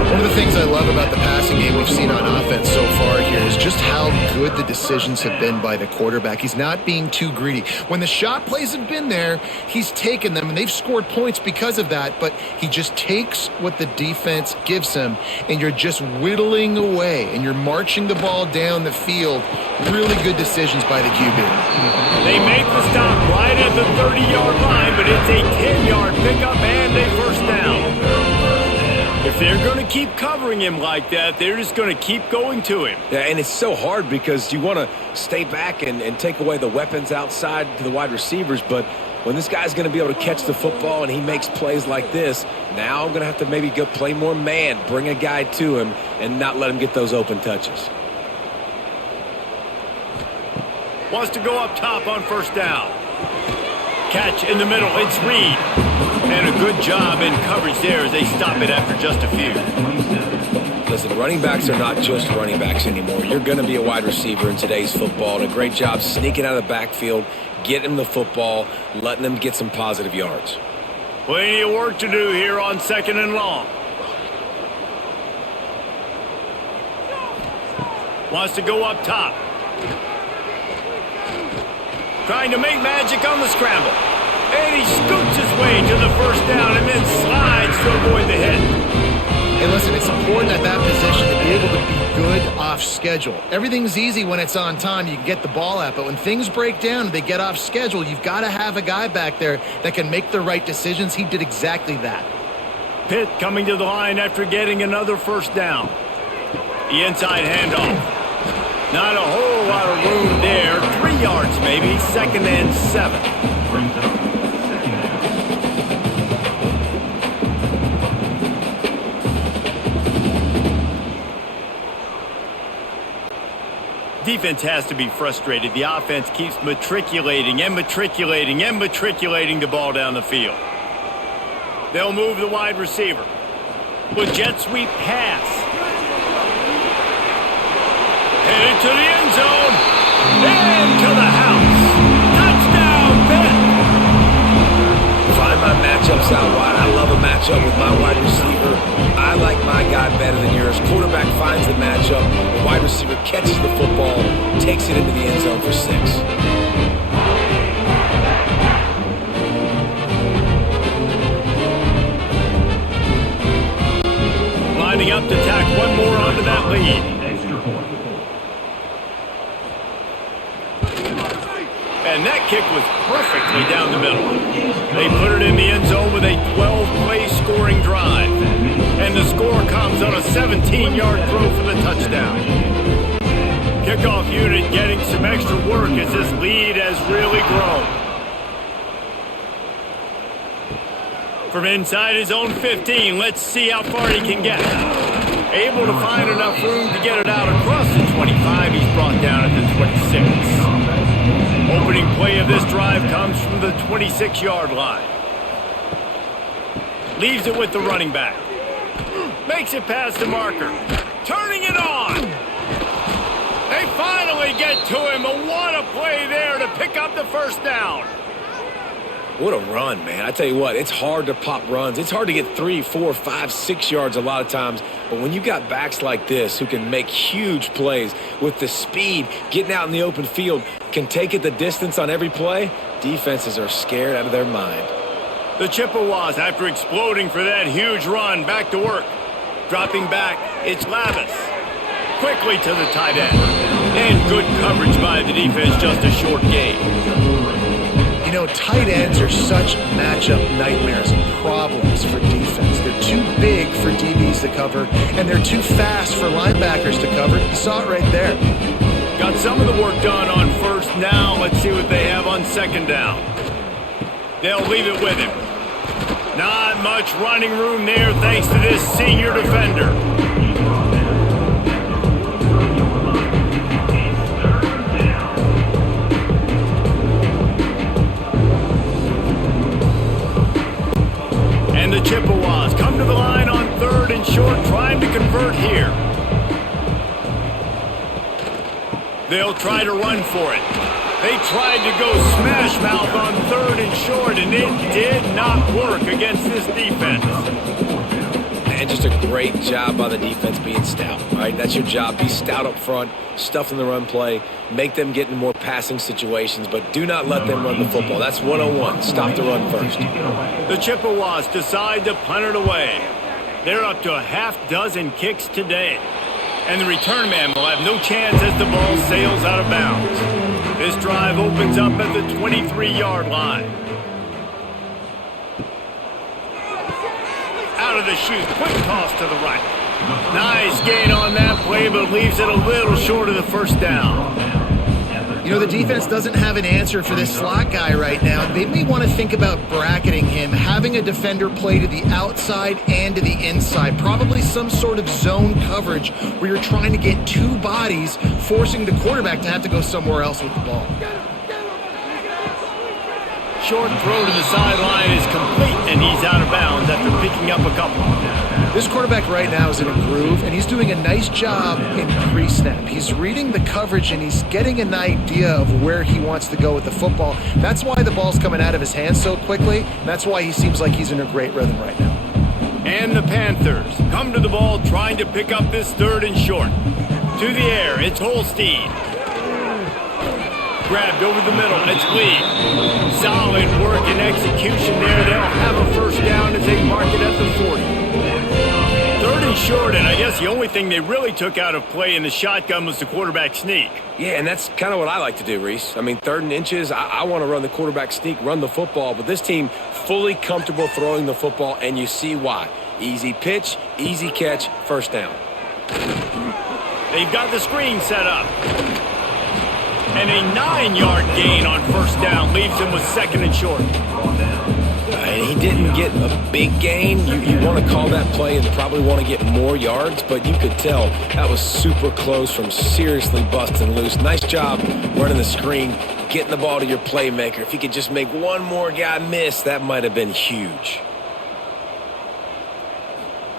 One of the things I love about the passing game we've seen on offense so far here is just how good the decisions have been by the quarterback. He's not being too greedy. When the shot plays have been there, he's taken them, and they've scored points because of that, but he just takes what the defense gives him, and you're just whittling away, and you're marching the ball down the field. Really good decisions by the QB. They make the stop right at the 30-yard line, but it's a 10-yard pickup and a first down. If they're going to keep covering him like that, they're just going to keep going to him. Yeah, and it's so hard because you want to stay back and take away the weapons outside to the wide receivers, but when this guy's going to be able to catch the football and he makes plays like this, now I'm going to have to maybe go play more man, bring a guy to him, and not let him get those open touches. Wants to go up top on first down. Catch in the middle. It's Reed. And a good job in coverage there as they stop it after just a few. Listen, running backs are not just running backs anymore. You're going to be a wide receiver in today's football. And a great job sneaking out of the backfield, getting him the football, letting them get some positive yards. Plenty of work to do here on 2nd and long. Wants to go up top. Trying to make magic on the scramble. And he scoots his way to the first down and then slides to avoid the hit. Hey, listen, it's important at that position to be able to be good off schedule. Everything's easy when it's on time. You can get the ball out. But when things break down and they get off schedule, you've got to have a guy back there that can make the right decisions. He did exactly that. Pitt coming to the line after getting another first down. The inside handoff. Not a whole lot of room there. 3 yards maybe. 2nd and 7. Defense has to be frustrated. The offense keeps matriculating and matriculating and matriculating the ball down the field. They'll move the wide receiver with jet sweep pass. Headed to the end zone. Into the house. Touchdown, Pitt. Find my matchups out wide. I love a matchup with my wide receiver. I like my guy better than yours. Quarterback finds the matchup. The wide receiver catches the football, takes it into the end zone for 6. Lining up to tack one more onto that lead. And that kick was perfectly down the middle. They put it in the end zone with a 12-play scoring drive. And the score comes on a 17-yard throw for the touchdown. Kickoff unit getting some extra work as this lead has really grown. From inside his own 15, let's see how far he can get. Able to find enough room to get it out across the 25. He's brought down at the 26. Opening play of this drive comes from the 26-yard line. Leaves it with the running back. Makes it past the marker. Turning it on. They finally get to him. But what a play there to pick up the first down. What a run, man. I tell you what, it's hard to pop runs. It's hard to get 3, 4, 5, 6 yards a lot of times. But when you got backs like this who can make huge plays with the speed, getting out in the open field, can take it the distance on every play, defenses are scared out of their mind. The Chippewas, after exploding for that huge run, back to work. Dropping back, it's Lavis. Quickly to the tight end. And good coverage by the defense, just a short gain. You know, tight ends are such matchup nightmares and problems for defense. They're too big for DBs to cover, and they're too fast for linebackers to cover. You saw it right there. Got some of the work done on first. Now let's see what they have on 2nd down. They'll leave it with him. Not much running room there thanks to this senior defender. And the Chippewas come to the line on 3rd They'll try to run for it. They tried to go smash mouth on 3rd and short, and it did not work against this defense. And just a great job by the defense being stout, right? That's your job. Be stout up front, stuff in the run play, make them get in more passing situations, but do not let them run the football. That's 101. Stop the run first. The Chippewas decide to punt it away. They're up to a half-dozen kicks today. And the return man will have no chance as the ball sails out of bounds. This drive opens up at the 23-yard line. Out of the chute, quick toss to the right. Nice gain on that play, but leaves it a little short of the first down. You know, the defense doesn't have an answer for this slot guy right now. They may want to think about bracketing him, having a defender play to the outside and to the inside. Probably some sort of zone coverage where you're trying to get two bodies, forcing the quarterback to have to go somewhere else with the ball. Short throw to the sideline is complete, and he's out of bounds after picking up a couple. This quarterback right now is in a groove, and he's doing a nice job in pre-snap. He's reading the coverage, and he's getting an idea of where he wants to go with the football. That's why the ball's coming out of his hands so quickly. That's why he seems like he's in a great rhythm right now. And the Panthers come to the ball trying to pick up this 3rd and short. To the air, it's Holstein. Grabbed over the middle, it's Lee. Solid work and execution there. They'll have a first down as they mark it at the 40. 3rd and short, and I guess the only thing they really took out of play in the shotgun was the quarterback sneak. Yeah, and that's kind of what I like to do, Reese. I mean, 3rd and inches, I want to run the quarterback sneak, run the football, but this team fully comfortable throwing the football, and you see why. Easy pitch, easy catch, first down. They've got the screen set up. And a 9-yard gain on first down leaves him with 2nd and short. And he didn't get a big gain. You want to call that play and probably want to get more yards, but you could tell that was super close from seriously busting loose. Nice job running the screen, getting the ball to your playmaker. If he could just make one more guy miss, that might have been huge.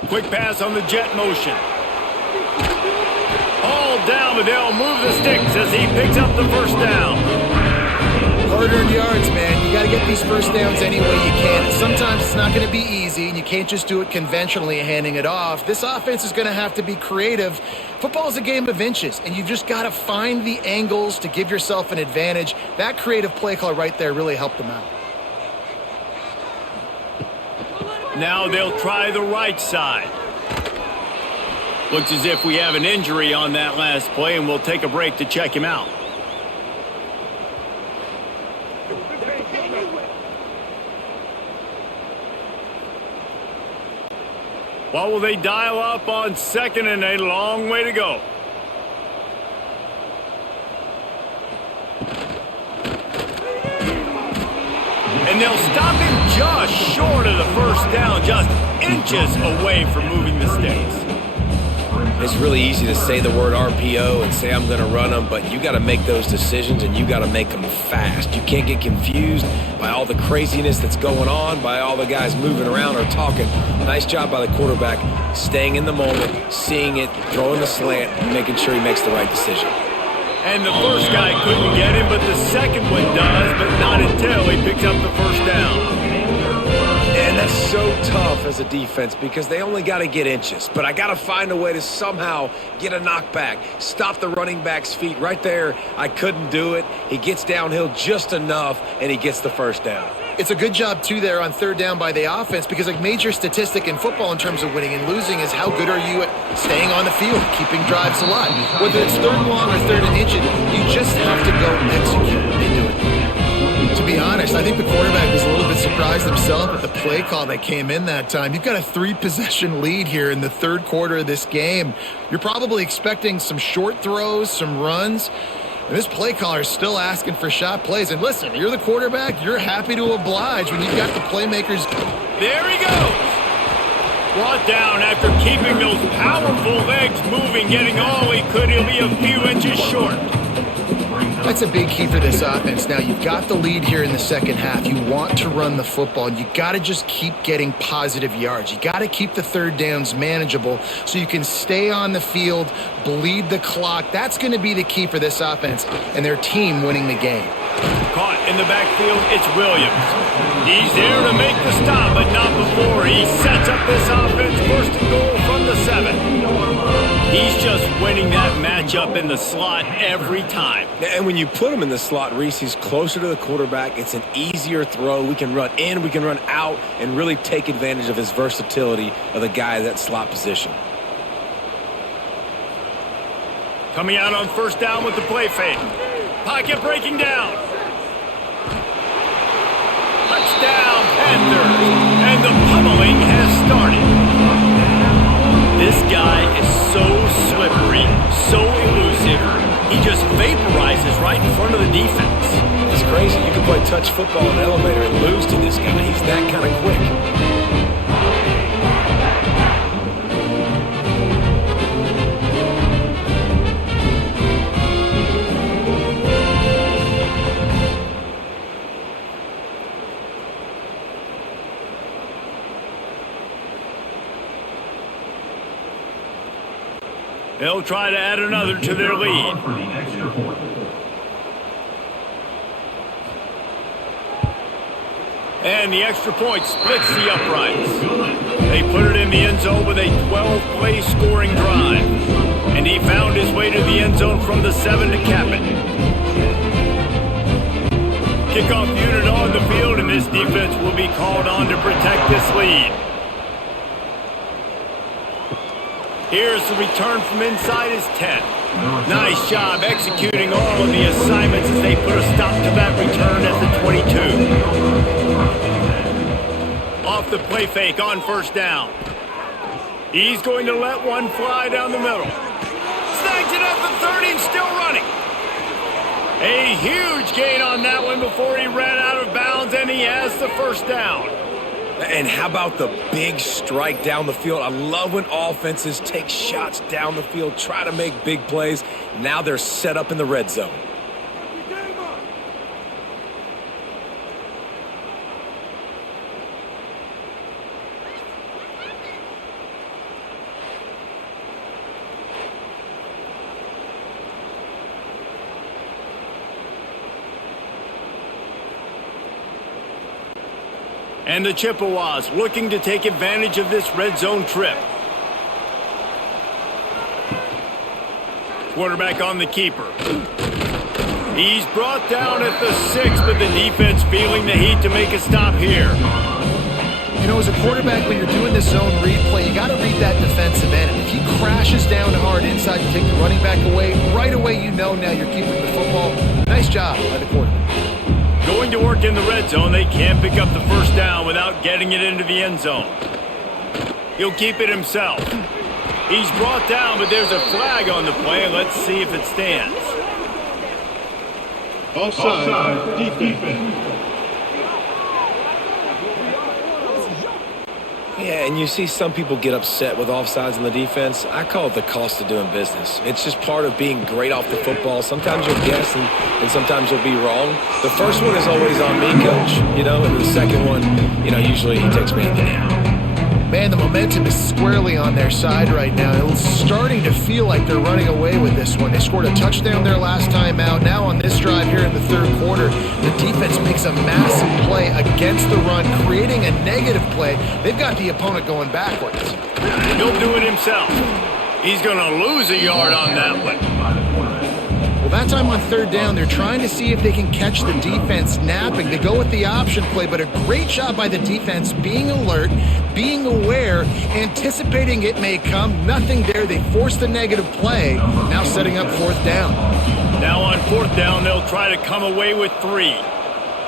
Quick pass on the jet motion. All down, but they'll move the sticks as he picks up the first down. Hard-earned yards, man. You got to get these first downs any way you can. Sometimes it's not going to be easy, and you can't just do it conventionally handing it off. This offense is going to have to be creative. Football is a game of inches, and you've just got to find the angles to give yourself an advantage. That creative play call right there really helped them out. Now they'll try the right side. Looks as if we have an injury on that last play, and we'll take a break to check him out. What will they dial up on 2nd and a long way to go? And they'll stop him just short of the first down, just inches away from moving the sticks. It's really easy to say the word RPO and say I'm going to run them, but you got to make those decisions and you got to make them fast. You can't get confused by all the craziness that's going on, by all the guys moving around or talking. Nice job by the quarterback, staying in the moment, seeing it, throwing the slant, making sure he makes the right decision. And the first guy couldn't get him, but the second one does, but not until he picks up the first down. And that's so tough as a defense because they only got to get inches. But I got to find a way to somehow get a knockback, stop the running back's feet. Right there, I couldn't do it. He gets downhill just enough, and he gets the first down. It's a good job, too, there on 3rd down by the offense because a major statistic in football in terms of winning and losing is how good are you at staying on the field, keeping drives alive. Whether it's 3rd long or 3rd and inches, you just have to go execute. They do it. To be honest, I think the quarterback was a little bit surprised himself at the play call that came in that time. You've got a 3-possession lead here in the 3rd quarter of this game. You're probably expecting some short throws, some runs. And this play caller is still asking for shot plays. And listen, you're the quarterback. You're happy to oblige when you've got the playmakers. There he goes. Brought down after keeping those powerful legs moving, getting all he could. He'll be a few inches short. That's a big key for this offense. Now, you've got the lead here in the second half. You want to run the football. You got to just keep getting positive yards. You got to keep the third downs manageable so you can stay on the field, bleed the clock. That's going to be the key for this offense and their team winning the game. Caught in the backfield, it's Williams. He's there to make the stop, but not before he sets up this offense. First and goal from the 7. He's just winning that matchup in the slot every time. And when you put him in the slot, Reese, he's closer to the quarterback. It's an easier throw. We can run in, we can run out, and really take advantage of his versatility of the guy at that slot position. Coming out on first down with the play fake. Pocket breaking down. Touchdown, Panthers. And the pummeling has started. This guy is so slippery, so elusive. He just vaporizes right in front of the defense. It's crazy. You can play touch football in an elevator and lose to this guy. He's that kind of quick. They'll try to add another to their lead. And the extra point splits the uprights. They put it in the end zone with a 12-play scoring drive. And he found his way to the end zone from the 7 to cap it. Kickoff unit on the field, and this defense will be called on to protect this lead. Here's the return from inside his 10. Nice job executing all of the assignments as they put a stop to that return at the 22. Off the play fake on first down. He's going to let one fly down the middle. Snags it at the 30 and still running. A huge gain on that one before he ran out of bounds, and he has the first down. And how about the big strike down the field? I love when offenses take shots down the field, try to make big plays. Now they're set up in the red zone. And the Chippewas looking to take advantage of this red zone trip. Quarterback on the keeper. He's brought down at the 6, but the defense feeling the heat to make a stop here. You know, as a quarterback, when you're doing this zone read play, you got to read that defensive end. And if he crashes down hard inside, you take the running back away. Right away, you know now you're keeping the football. Nice job by the quarterback. Going to work in the red zone, they can't pick up the first down without getting it into the end zone. He'll keep it himself. He's brought down, but there's a flag on the play. Let's see if it stands. Offside, defense. Yeah, and you see some people get upset with offsides in the defense. I call it the cost of doing business. It's just part of being great off the football. Sometimes you'll guess and sometimes you'll be wrong. The first one is always on me, Coach, and the second one, usually he takes me in the knee. Man, the momentum is squarely on their side right now. It's starting to feel like they're running away with this one. They scored a touchdown their last time out. Now on this drive here in the third quarter, the defense makes a massive play against the run, creating a negative play. They've got the opponent going backwards. He'll do it himself. He's going to lose a yard on that one. Well, that time on third down, they're trying to see if they can catch the defense napping. They go with the option play, but a great job by the defense being alert, being aware, anticipating it may come. Nothing there. They force the negative play, now setting up fourth down. Now on fourth down, they'll try to come away with 3.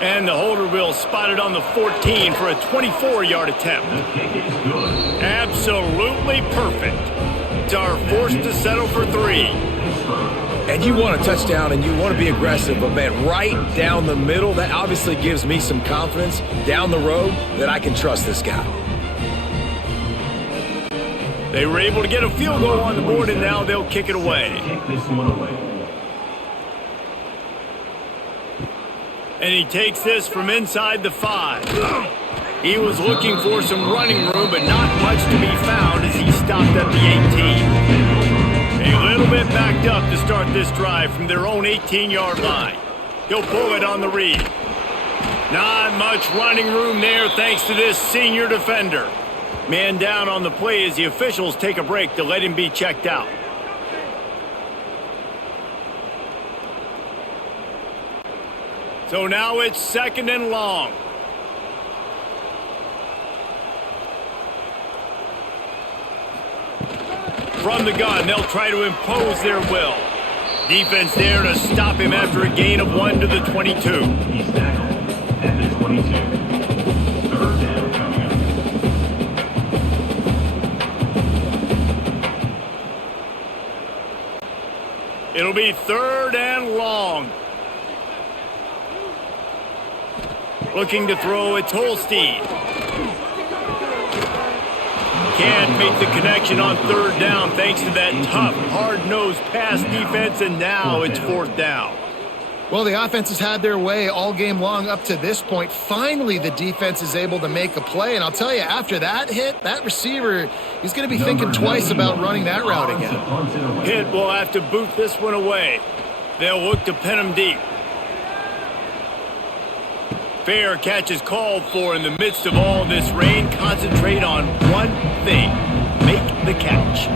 And the holder will spot it on the 14 for a 24-yard attempt. Absolutely perfect. Are forced to settle for 3. And you want a touchdown and you want to be aggressive, but man, right down the middle, that obviously gives me some confidence down the road that I can trust this guy. They were able to get a field goal on the board, and now they'll kick it away. And he takes this from inside the 5. He was looking for some running room, but not much to be found as he stopped at the 18. A little bit backed up to start this drive from their own 18-yard line. He'll pull it on the read. Not much running room there thanks to this senior defender. Man down on the play as the officials take a break to let him be checked out. So now it's 2nd and long. From the gun, they'll try to impose their will. Defense there to stop him after a gain of 1 to the 22. He's tackled at the 22. 3rd down coming up. It'll be 3rd and long. Looking to throw, it's Holstein. Can't make the connection on 3rd down thanks to that tough, hard-nosed pass defense, and now it's 4th down. Well, the offense has had their way all game long up to this point. Finally, the defense is able to make a play, and I'll tell you, after that hit, that receiver, he's going to be thinking twice about running that route again. Pitt will have to boot this one away. They'll look to pin him deep. Fair catch is called for in the midst of all this rain. Concentrate on one thing. Make the catch.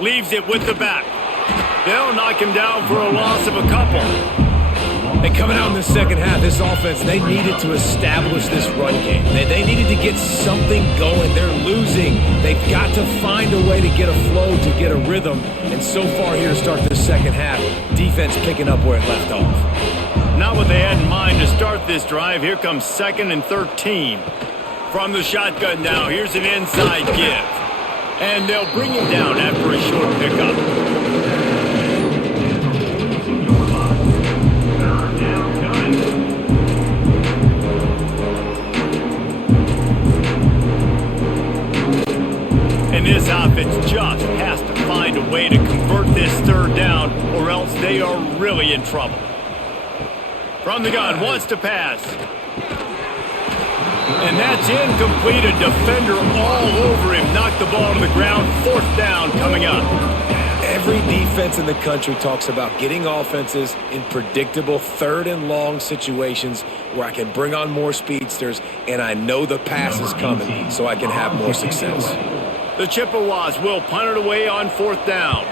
Leaves it with the back. They'll knock him down for a loss of a couple. And coming out in the second half, this offense, they needed to establish this run game. They needed to get something going. They're losing. They've got to find a way to get a flow, to get a rhythm. And so far here to start this second half, defense picking up where it left off. Not what they had in mind to start this drive. Here comes 2nd and 13. From the shotgun now, here's an inside give. And they'll bring him down after a short pickup. And this offense just has to find a way to convert this 3rd down, or else they are really in trouble. From the gun, wants to pass. And that's incomplete. A defender all over him. Knocked the ball to the ground. 4th down coming up. Every defense in the country talks about getting offenses in predictable 3rd and long situations where I can bring on more speedsters and I know the pass is coming so I can have more success. The Chippewas will punt it away on 4th down.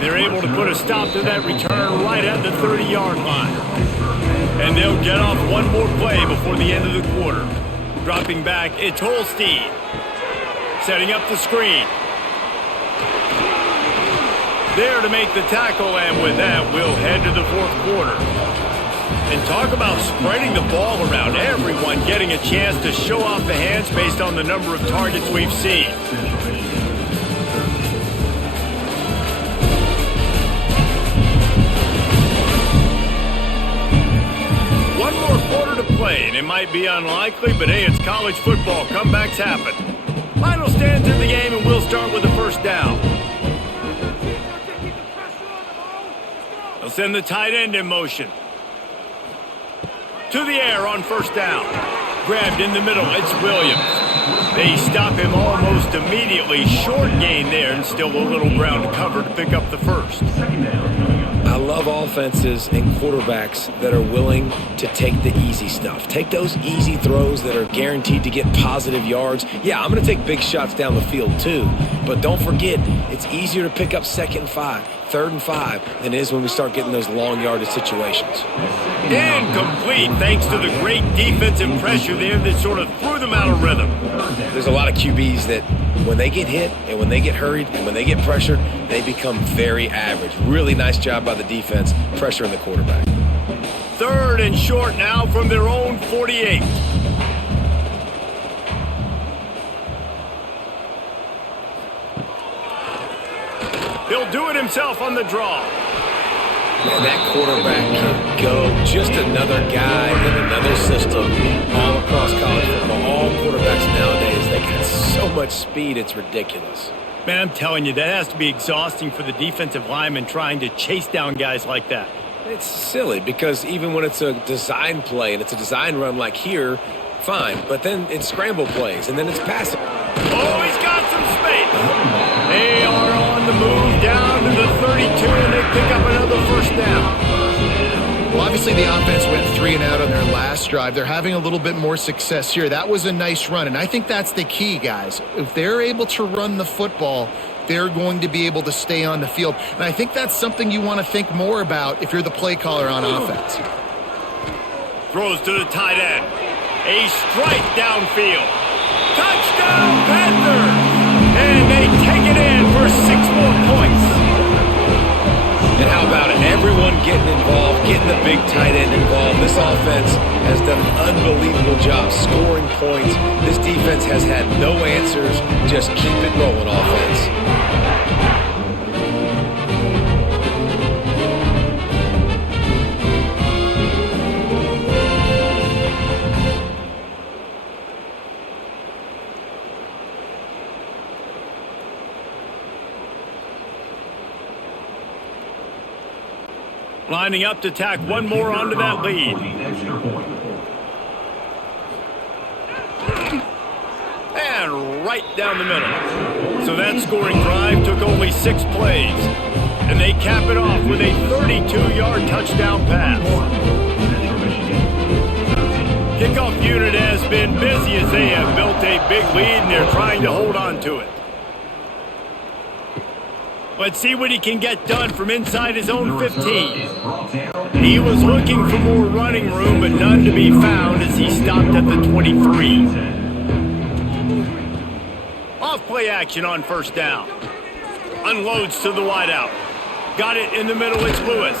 They're able to put a stop to that return right at the 30-yard line. And they'll get off one more play before the end of the quarter. Dropping back, it's Holstein. Setting up the screen. There to make the tackle, and with that, we'll head to the 4th quarter. And talk about spreading the ball around. Everyone getting a chance to show off the hands based on the number of targets we've seen. One more quarter to play, and it might be unlikely, but hey, it's college football. Comebacks happen. Final stands in the game, and we'll start with the 1st down. They'll send the tight end in motion. To the air on 1st down. Grabbed in the middle, it's Williams. They stop him almost immediately. Short gain there, and still a little ground to cover to pick up the 1st. I love offenses and quarterbacks that are willing to take the easy stuff. Take those easy throws that are guaranteed to get positive yards. Yeah, I'm going to take big shots down the field too, but don't forget, it's easier to pick up 2nd and 5, 3rd and 5 than it is when we start getting those long yardage situations. Incomplete, thanks to the great defensive pressure there that sort of threw them out of rhythm. There's a lot of QBs that when they get hit and when they get hurried and when they get pressured, they become very average. Really nice job by the defense, pressuring the quarterback. 3rd and short now from their own 48. He'll do it himself on the draw. Man, that quarterback can go. Just another guy in another system all across college football. All quarterbacks nowadays, they got so much much speed, it's ridiculous. Man, I'm telling you, that has to be exhausting for the defensive lineman trying to chase down guys like that. It's silly because even when it's a design play and it's a design run like here, fine. But then it's scramble plays and then it's passing. Oh, he's got some space. They are on the move down to the 32, and they pick up another first down. Well, obviously the offense went 3 and out on their last drive. They're having a little bit more success here. That was a nice run, and I think that's the key, guys. If they're able to run the football, they're going to be able to stay on the field. And I think that's something you want to think more about if you're the play caller on offense. Throws to the tight end. A strike downfield. Touchdown, Panthers! And they take it in for 6 more points. And how about it? Everyone getting involved, getting the big tight end involved. This offense has done an unbelievable job scoring points. This defense has had no answers. Just keep it rolling, offense. Lining up to tack one more onto that lead. And right down the middle. So that scoring drive took only 6 plays. And they cap it off with a 32-yard touchdown pass. Kickoff unit has been busy as they have built a big lead and they're trying to hold on to it. Let's see what he can get done from inside his own 15. He was looking for more running room, but none to be found as he stopped at the 23. Off play action on first down. Unloads to the wideout. Got it in the middle, it's Lewis.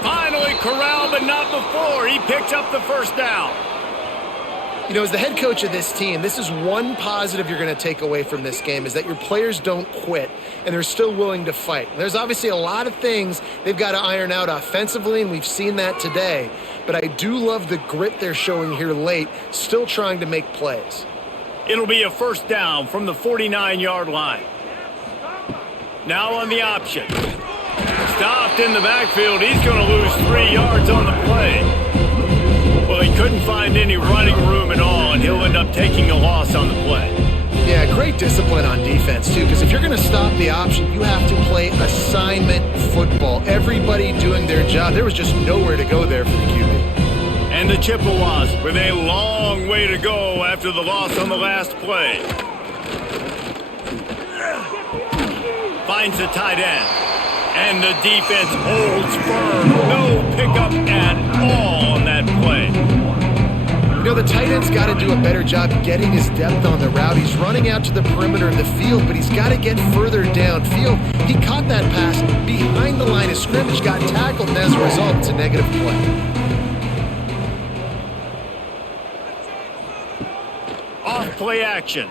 Finally corralled, but not before. He picks up the first down. You know, as the head coach of this team, this is one positive you're going to take away from this game is that your players don't quit and they're still willing to fight. There's obviously a lot of things they've got to iron out offensively, and we've seen that today. But I do love the grit they're showing here late, still trying to make plays. It'll be a first down from the 49-yard line. Now on the option. Stopped in the backfield. He's going to lose 3 yards on the play. Well, he couldn't find any running room at all, and he'll end up taking a loss on the play. Yeah, great discipline on defense, too, because if you're going to stop the option, you have to play assignment football. Everybody doing their job. There was just nowhere to go there for the QB. And the Chippewas with a long way to go after the loss on the last play. Finds the tight end. And the defense holds firm. No pickup at all on that play. You know, the tight end's got to do a better job getting his depth on the route. He's running out to the perimeter of the field, but he's got to get further downfield. He caught that pass behind the line of scrimmage, got tackled, and as a result, it's a negative play. Off play action.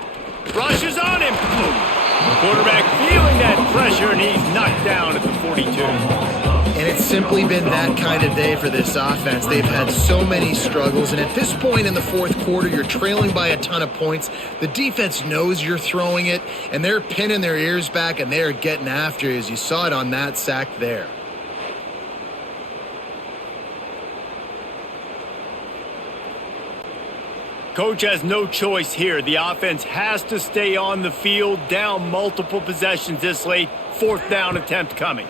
Rushes on him. Quarterback feeling that pressure, and he's knocked down at the 42. And it's simply been that kind of day for this offense. They've had so many struggles, and at this point in the fourth quarter, you're trailing by a ton of points. The defense knows you're throwing it, and they're pinning their ears back, and they're getting after you, as you saw it on that sack there. Coach has no choice here. The offense has to stay on the field, down multiple possessions this late. Fourth down attempt coming.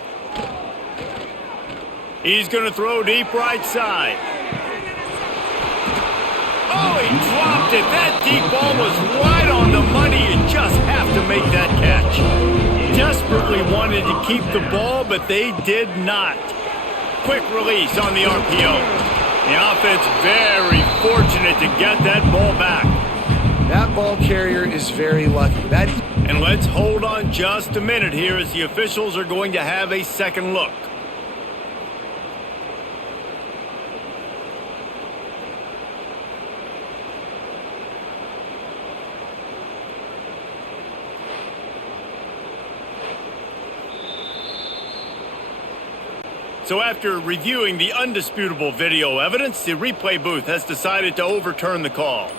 He's going to throw deep right side. Oh, he dropped it. That deep ball was right on the money. You just have to make that catch. Desperately wanted to keep the ball, but they did not. Quick release on the RPO. The offense very fortunate to get that ball back. That ball carrier is very lucky. And let's hold on just a minute here as the officials are going to have a second look. So after reviewing the undisputable video evidence, the replay booth has decided to overturn the call.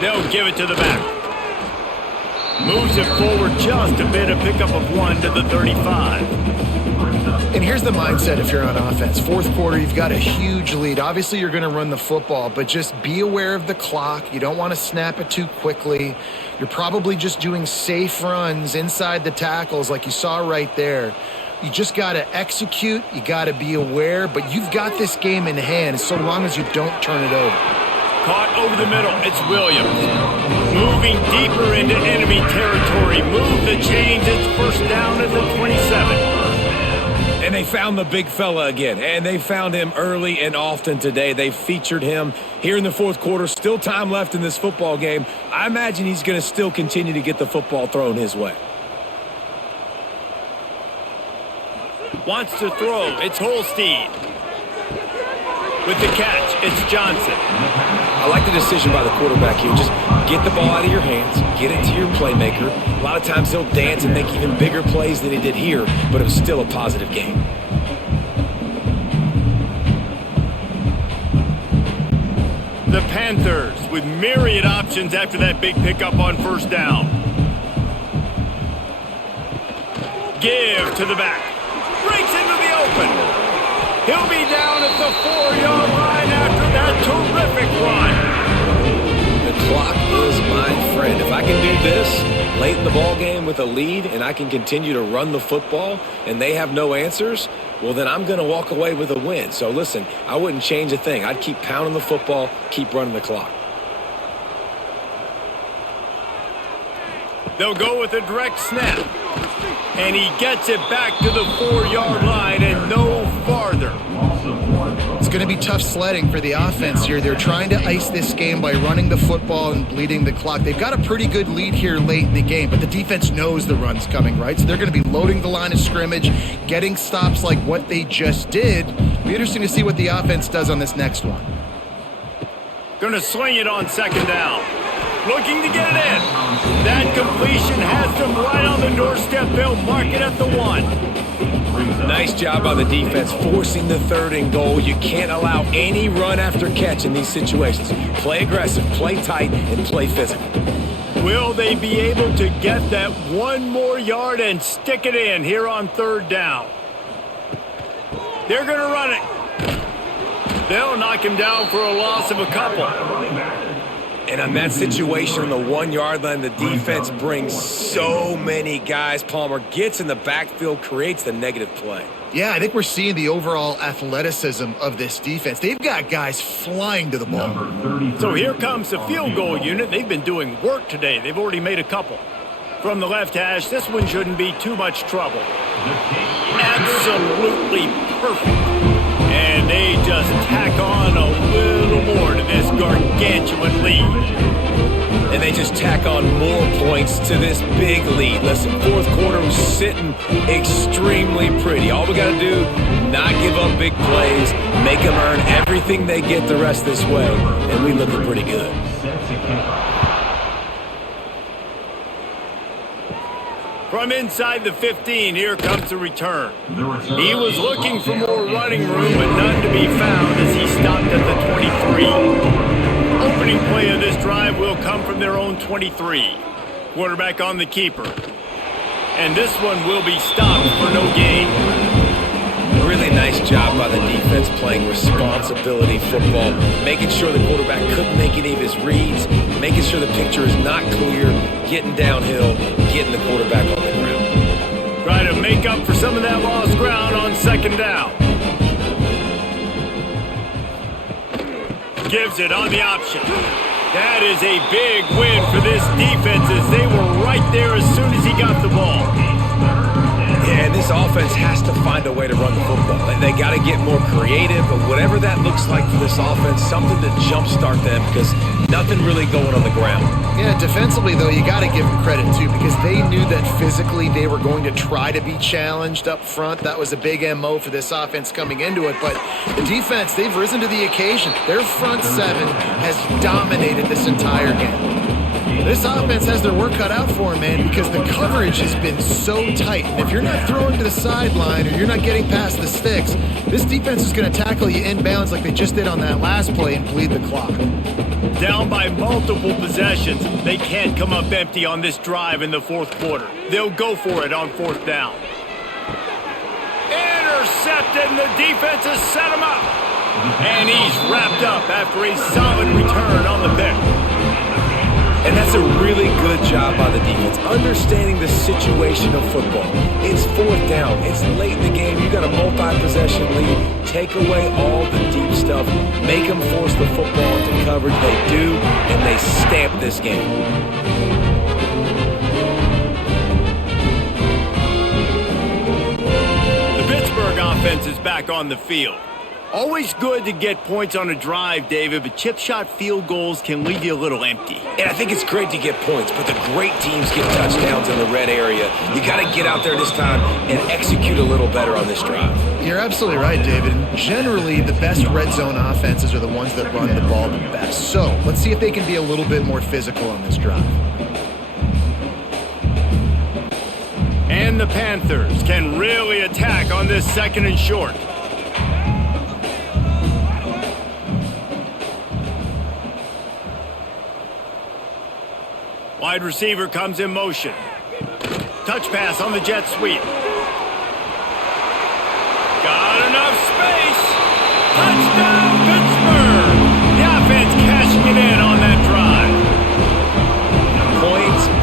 They'll give it to the back. Moves it forward just a bit, a pickup of 1 to the 35. And here's the mindset if you're on offense. Fourth quarter, you've got a huge lead. Obviously, you're going to run the football, but just be aware of the clock. You don't want to snap it too quickly. You're probably just doing safe runs inside the tackles like you saw right there. You just got to execute. You got to be aware, but you've got this game in hand so long as you don't turn it over. Caught over the middle, it's Williams. Moving deeper into enemy territory. Move the chains, it's first down at the 27. And they found the big fella again, and they found him early and often today. They featured him here in the fourth quarter. Still time left in this football game. I imagine he's going to still continue to get the football thrown his way. Wants to throw, it's Holstein. With the catch, it's Johnson. I like the decision by the quarterback here. Just get the ball out of your hands, get it to your playmaker. A lot of times he'll dance and make even bigger plays than he did here, but it was still a positive game. The Panthers with myriad options after that big pickup on first down. Give to the back. Breaks into the open. He'll be down at the 4-yard line after that terrific run. The clock is my friend. If I can do this late in the ball game with a lead and I can continue to run the football and they have no answers, well, then I'm going to walk away with a win. So listen, I wouldn't change a thing. I'd keep pounding the football, keep running the clock. They'll go with a direct snap. And he gets it back to the 4-yard line and no farther. It's going to be tough sledding for the offense here. They're trying to ice this game by running the football and bleeding the clock. They've got a pretty good lead here late in the game, but the defense knows the run's coming, right? So they're going to be loading the line of scrimmage, getting stops like what they just did. It'll be interesting to see what the offense does on this next one. Going to swing it on second down. Looking to get it in. That completion has them right on the doorstep. They'll mark it at the 1. Nice job by the defense forcing the 3rd and goal. You can't allow any run after catch in these situations. Play aggressive, play tight, and play physical. Will they be able to get that 1 more yard and stick it in here on 3rd down? They're going to run it. They'll knock him down for a loss of a couple. And on that situation on the 1-yard line, the defense brings so many guys. Palmer gets in the backfield, creates the negative play. Yeah, I think we're seeing the overall athleticism of this defense. They've got guys flying to the ball. So here comes the field goal unit. They've been doing work today. They've already made a couple. From the left hash, this one shouldn't be too much trouble. Absolutely perfect. And they just tack on a little more to this gargantuan lead. And they just tack on more points to this big lead. Listen, fourth quarter was sitting extremely pretty. All we got to do, not give up big plays, make them earn everything they get the rest of this way, and we looking pretty good. From inside the 15, here comes the return. He was looking for more running room, but none to be found as he stopped at the 23. Opening play of this drive will come from their own 23. Quarterback on the keeper. And this one will be stopped for no gain. Really nice job by the defense playing responsibility football, making sure the quarterback couldn't make any of his reads, making sure the picture is not clear, getting downhill, getting the quarterback on the ground. Try to make up for some of that lost ground on second down. Gives it on the option. That is a big win for this defense as they were right there as soon as he got the ball. Yeah, and this offense has to find a way to run the football. They got to get more creative, but whatever that looks like for this offense, something to jumpstart them because nothing really going on the ground. Yeah, defensively, though, you got to give them credit, too, because they knew that physically they were going to try to be challenged up front. That was a big MO for this offense coming into it, but the defense, they've risen to the occasion. Their front seven has dominated this entire game. This offense has their work cut out for them, man, because the coverage has been so tight. And if you're not throwing to the sideline or you're not getting past the sticks, this defense is going to tackle you inbounds like they just did on that last play and bleed the clock. Down by multiple possessions, they can't come up empty on this drive in the fourth quarter. They'll go for it on fourth down. Intercepted, and the defense has set him up. And he's wrapped up after a solid return on the pick. And that's a really good job by the defense, understanding the situation of football. It's fourth down. It's late in the game. You got a multi-possession lead. Take away all the deep stuff. Make them force the football into coverage. They do, and they stamp this game. The Pittsburgh offense is back on the field. Always good to get points on a drive, David, but chip shot field goals can leave you a little empty. And I think it's great to get points, but the great teams get touchdowns in the red area. You got to get out there this time and execute a little better on this drive. You're absolutely right, David. And generally, the best red zone offenses are the ones that run the ball the best. So let's see if they can be a little bit more physical on this drive. And the Panthers can really attack on this second and short. Wide receiver comes in motion. Touch pass on the jet sweep. Got enough space. Touchdown, Pittsburgh. The offense cashing it in on that drive.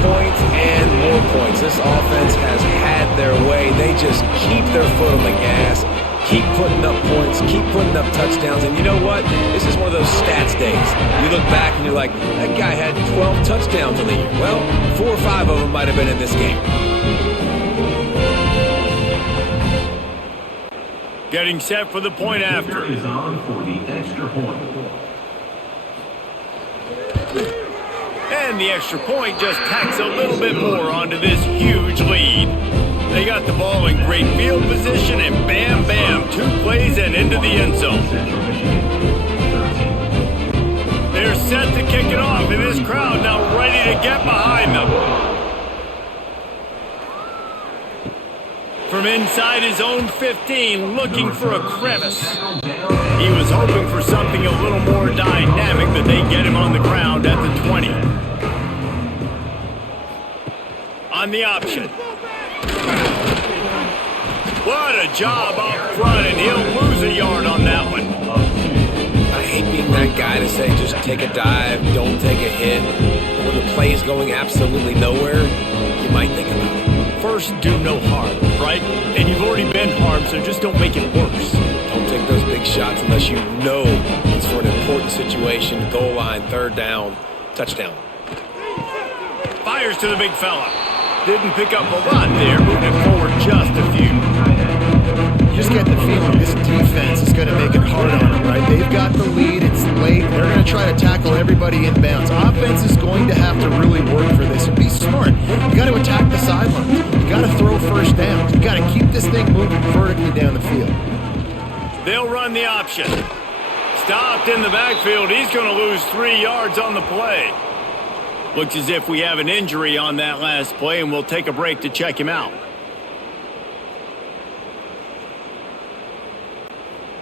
Points, and more points. This offense has had their way. They just keep their foot on the gas. Keep putting up points, keep putting up touchdowns, and you know what? This is one of those stats days. You look back and you're like, that guy had 12 touchdowns in the year. Well, 4 or 5 of them might have been in this game. Getting set for the point after. Is on for the extra point. And the extra point just tacks a little bit more onto this huge lead. They got the ball in great field position, and bam, bam, 2 plays and into the end zone. They're set to kick it off, and this crowd now ready to get behind them. From inside his own 15, looking for a crevice. He was hoping for something a little more dynamic, but they get him on the ground at the 20. On the option. What a job up front, and he'll lose a yard on that one. I hate being that guy to say just take a dive, don't take a hit. But when the play's going absolutely nowhere, you might think about it. First, do no harm, right? And you've already been harmed, so just don't make it worse. Don't take those big shots unless you know it's for an important situation, goal line, third down, touchdown. Fires to the big fella. Didn't pick up a lot there, moving it forward just a few. You just get the feeling this defense is going to make it hard on them, right? They've got the lead. It's late. They're going to try to tackle everybody inbounds. Offense is going to have to really work for this and be smart. You got to attack the sidelines. You got to throw first downs. You got to keep this thing moving vertically down the field. They'll run the option. Stopped in the backfield. He's going to lose 3 yards on the play. Looks as if we have an injury on that last play, and we'll take a break to check him out.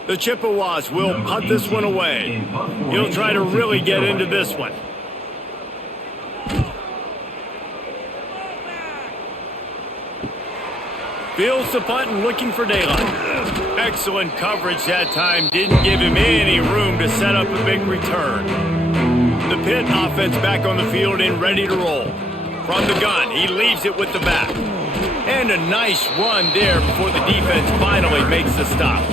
The Chippewas will punt this one away. He'll try to really get into this one. Fields the punt and looking for daylight. Excellent coverage that time. Didn't give him any room to set up a big return. The Pitt offense back on the field and ready to roll. From the gun, he leaves it with the back. And a nice run there before the defense finally makes the stop.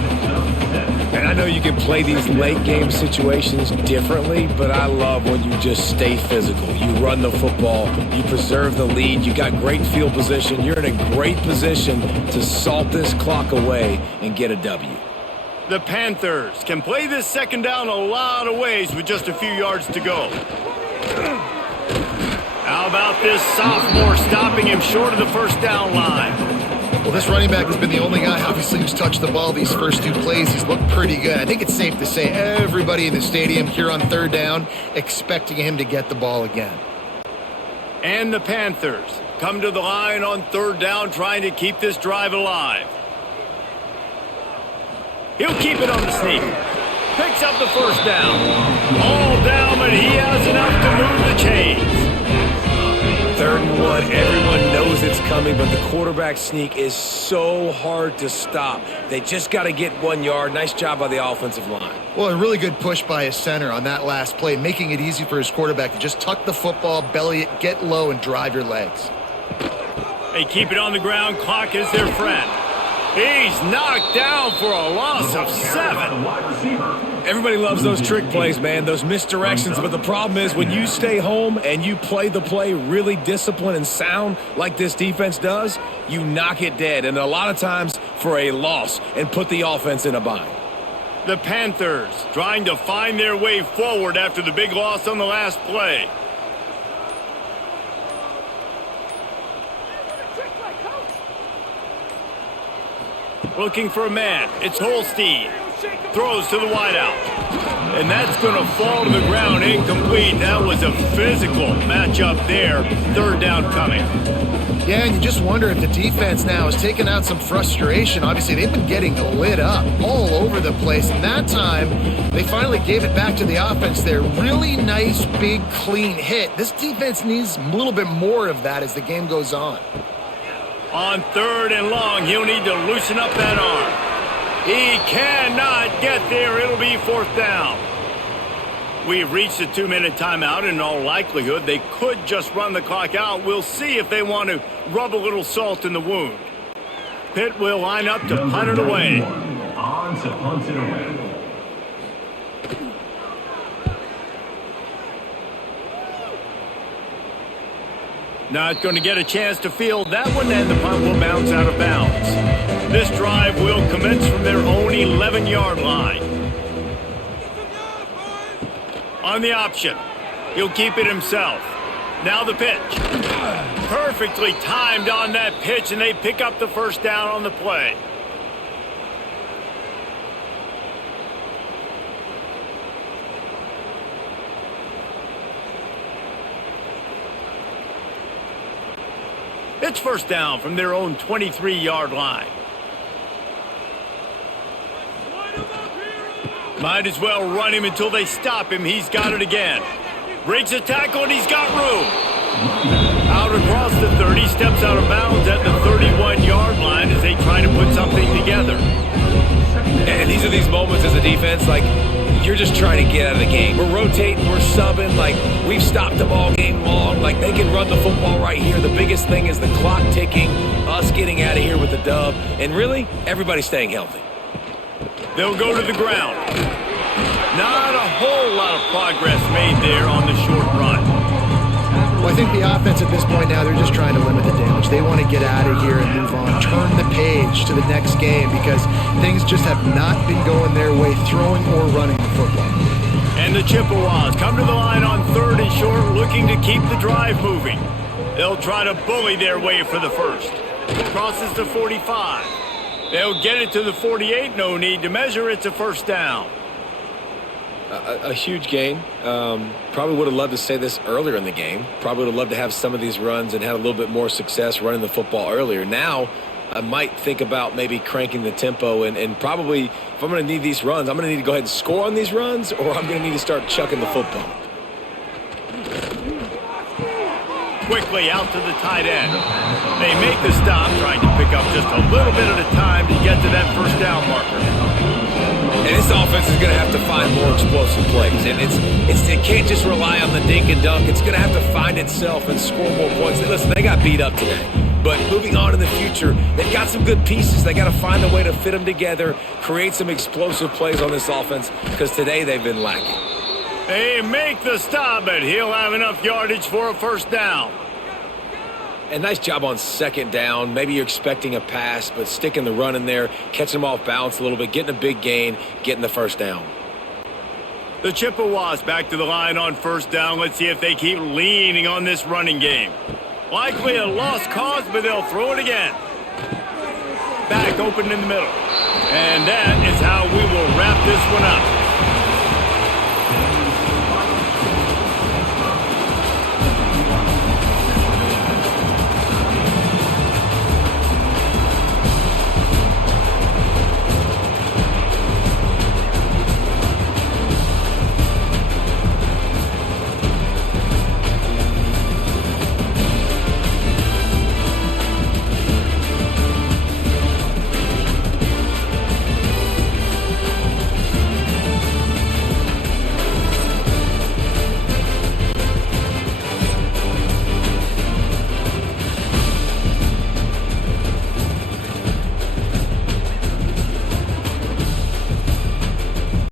And I know you can play these late game situations differently, but I love when you just stay physical. You run the football, you preserve the lead, you got great field position, you're in a great position to salt this clock away and get a W. The Panthers can play this second down a lot of ways with just a few yards to go. How about this sophomore stopping him short of the first down line? Well, this running back has been the only guy, obviously, who's touched the ball these first 2 plays. He's looked pretty good. I think it's safe to say everybody in the stadium here on third down expecting him to get the ball again. And the Panthers come to the line on third down, trying to keep this drive alive. He'll keep it on the sneak. Picks up the first down. All down, but he has enough to move the chains. 3rd and 1, everyone knows it's coming, but the quarterback sneak is so hard to stop. They just got to get 1 yard. Nice job by the offensive line. Well, a really good push by his center on that last play, making it easy for his quarterback to just tuck the football, belly it, get low, and drive your legs. They keep it on the ground. Clock is their friend. He's knocked down for a loss of 7. Everybody loves those trick plays, man, those misdirections. But the problem is when you stay home and you play the play really disciplined and sound like this defense does, you knock it dead. And a lot of times for a loss and put the offense in a bind. The Panthers trying to find their way forward after the big loss on the last play. Looking for a man. It's Holstein. Throws to the wideout. And that's going to fall to the ground incomplete. That was a physical matchup there. 3rd down coming. Yeah, and you just wonder if the defense now has taken out some frustration. Obviously, they've been getting lit up all over the place. And that time, they finally gave it back to the offense there. Really nice, big, clean hit. This defense needs a little bit more of that as the game goes on. On 3rd and long, he'll need to loosen up that arm. He cannot get there. It'll be 4th down. We've reached a 2-minute timeout, and in all likelihood, they could just run the clock out. We'll see if they want to rub a little salt in the wound. Pitt will line up to punt it away. On to punt it away. Not going to get a chance to field that one, and the punt will bounce out of bounds. This drive will commence from their own 11-yard line. On the option, he'll keep it himself. Now the pitch. Perfectly timed on that pitch, and they pick up the first down on the play. It's first down from their own 23-yard line. Might as well run him until they stop him. He's got it again. Breaks a tackle, and he's got room. Out across the 30, steps out of bounds at the 31-yard line as they try to put something together. And these are these moments as a defense, like, you're just trying to get out of the game. We're rotating, we're subbing, like, we've stopped the ball game long. Like, they can run the football right here. The biggest thing is the clock ticking, us getting out of here with the dub, and really, everybody staying healthy. They'll go to the ground. Not a whole lot of progress made there on the short run. Well, I think the offense at this point now, they're just trying to limit the damage. They want to get out of here and move on, turn the page to the next game because things just have not been going their way, throwing or running the football. And the Chippewas come to the line on 3rd and short, looking to keep the drive moving. They'll try to bully their way for the first. Crosses the 45. They'll get it to the 48. No need to measure. It's a first down. A huge gain. Probably would have loved to say this earlier in the game. Probably would have loved to have some of these runs and had a little bit more success running the football earlier. Now, I might think about maybe cranking the tempo and probably, if I'm going to need these runs, I'm going to need to go ahead and score on these runs, or I'm going to need to start chucking the football. Quickly out to the tight end. They make the stop, trying to pick up just a little bit at a time to get to that first down marker. And this offense is going to have to find more explosive plays. And it can't just rely on the dink and dunk. It's going to have to find itself and score more points. Listen, they got beat up today. But moving on in the future, they've got some good pieces. They got to find a way to fit them together, create some explosive plays on this offense, because today they've been lacking. They make the stop, but he'll have enough yardage for a first down. And nice job on 2nd down. Maybe you're expecting a pass, but sticking the run in there, catching them off balance a little bit, getting a big gain, getting the first down. The Chippewas back to the line on first down. Let's see if they keep leaning on this running game. Likely a lost cause, but they'll throw it again. Back open in the middle. And that is how we will wrap this one up.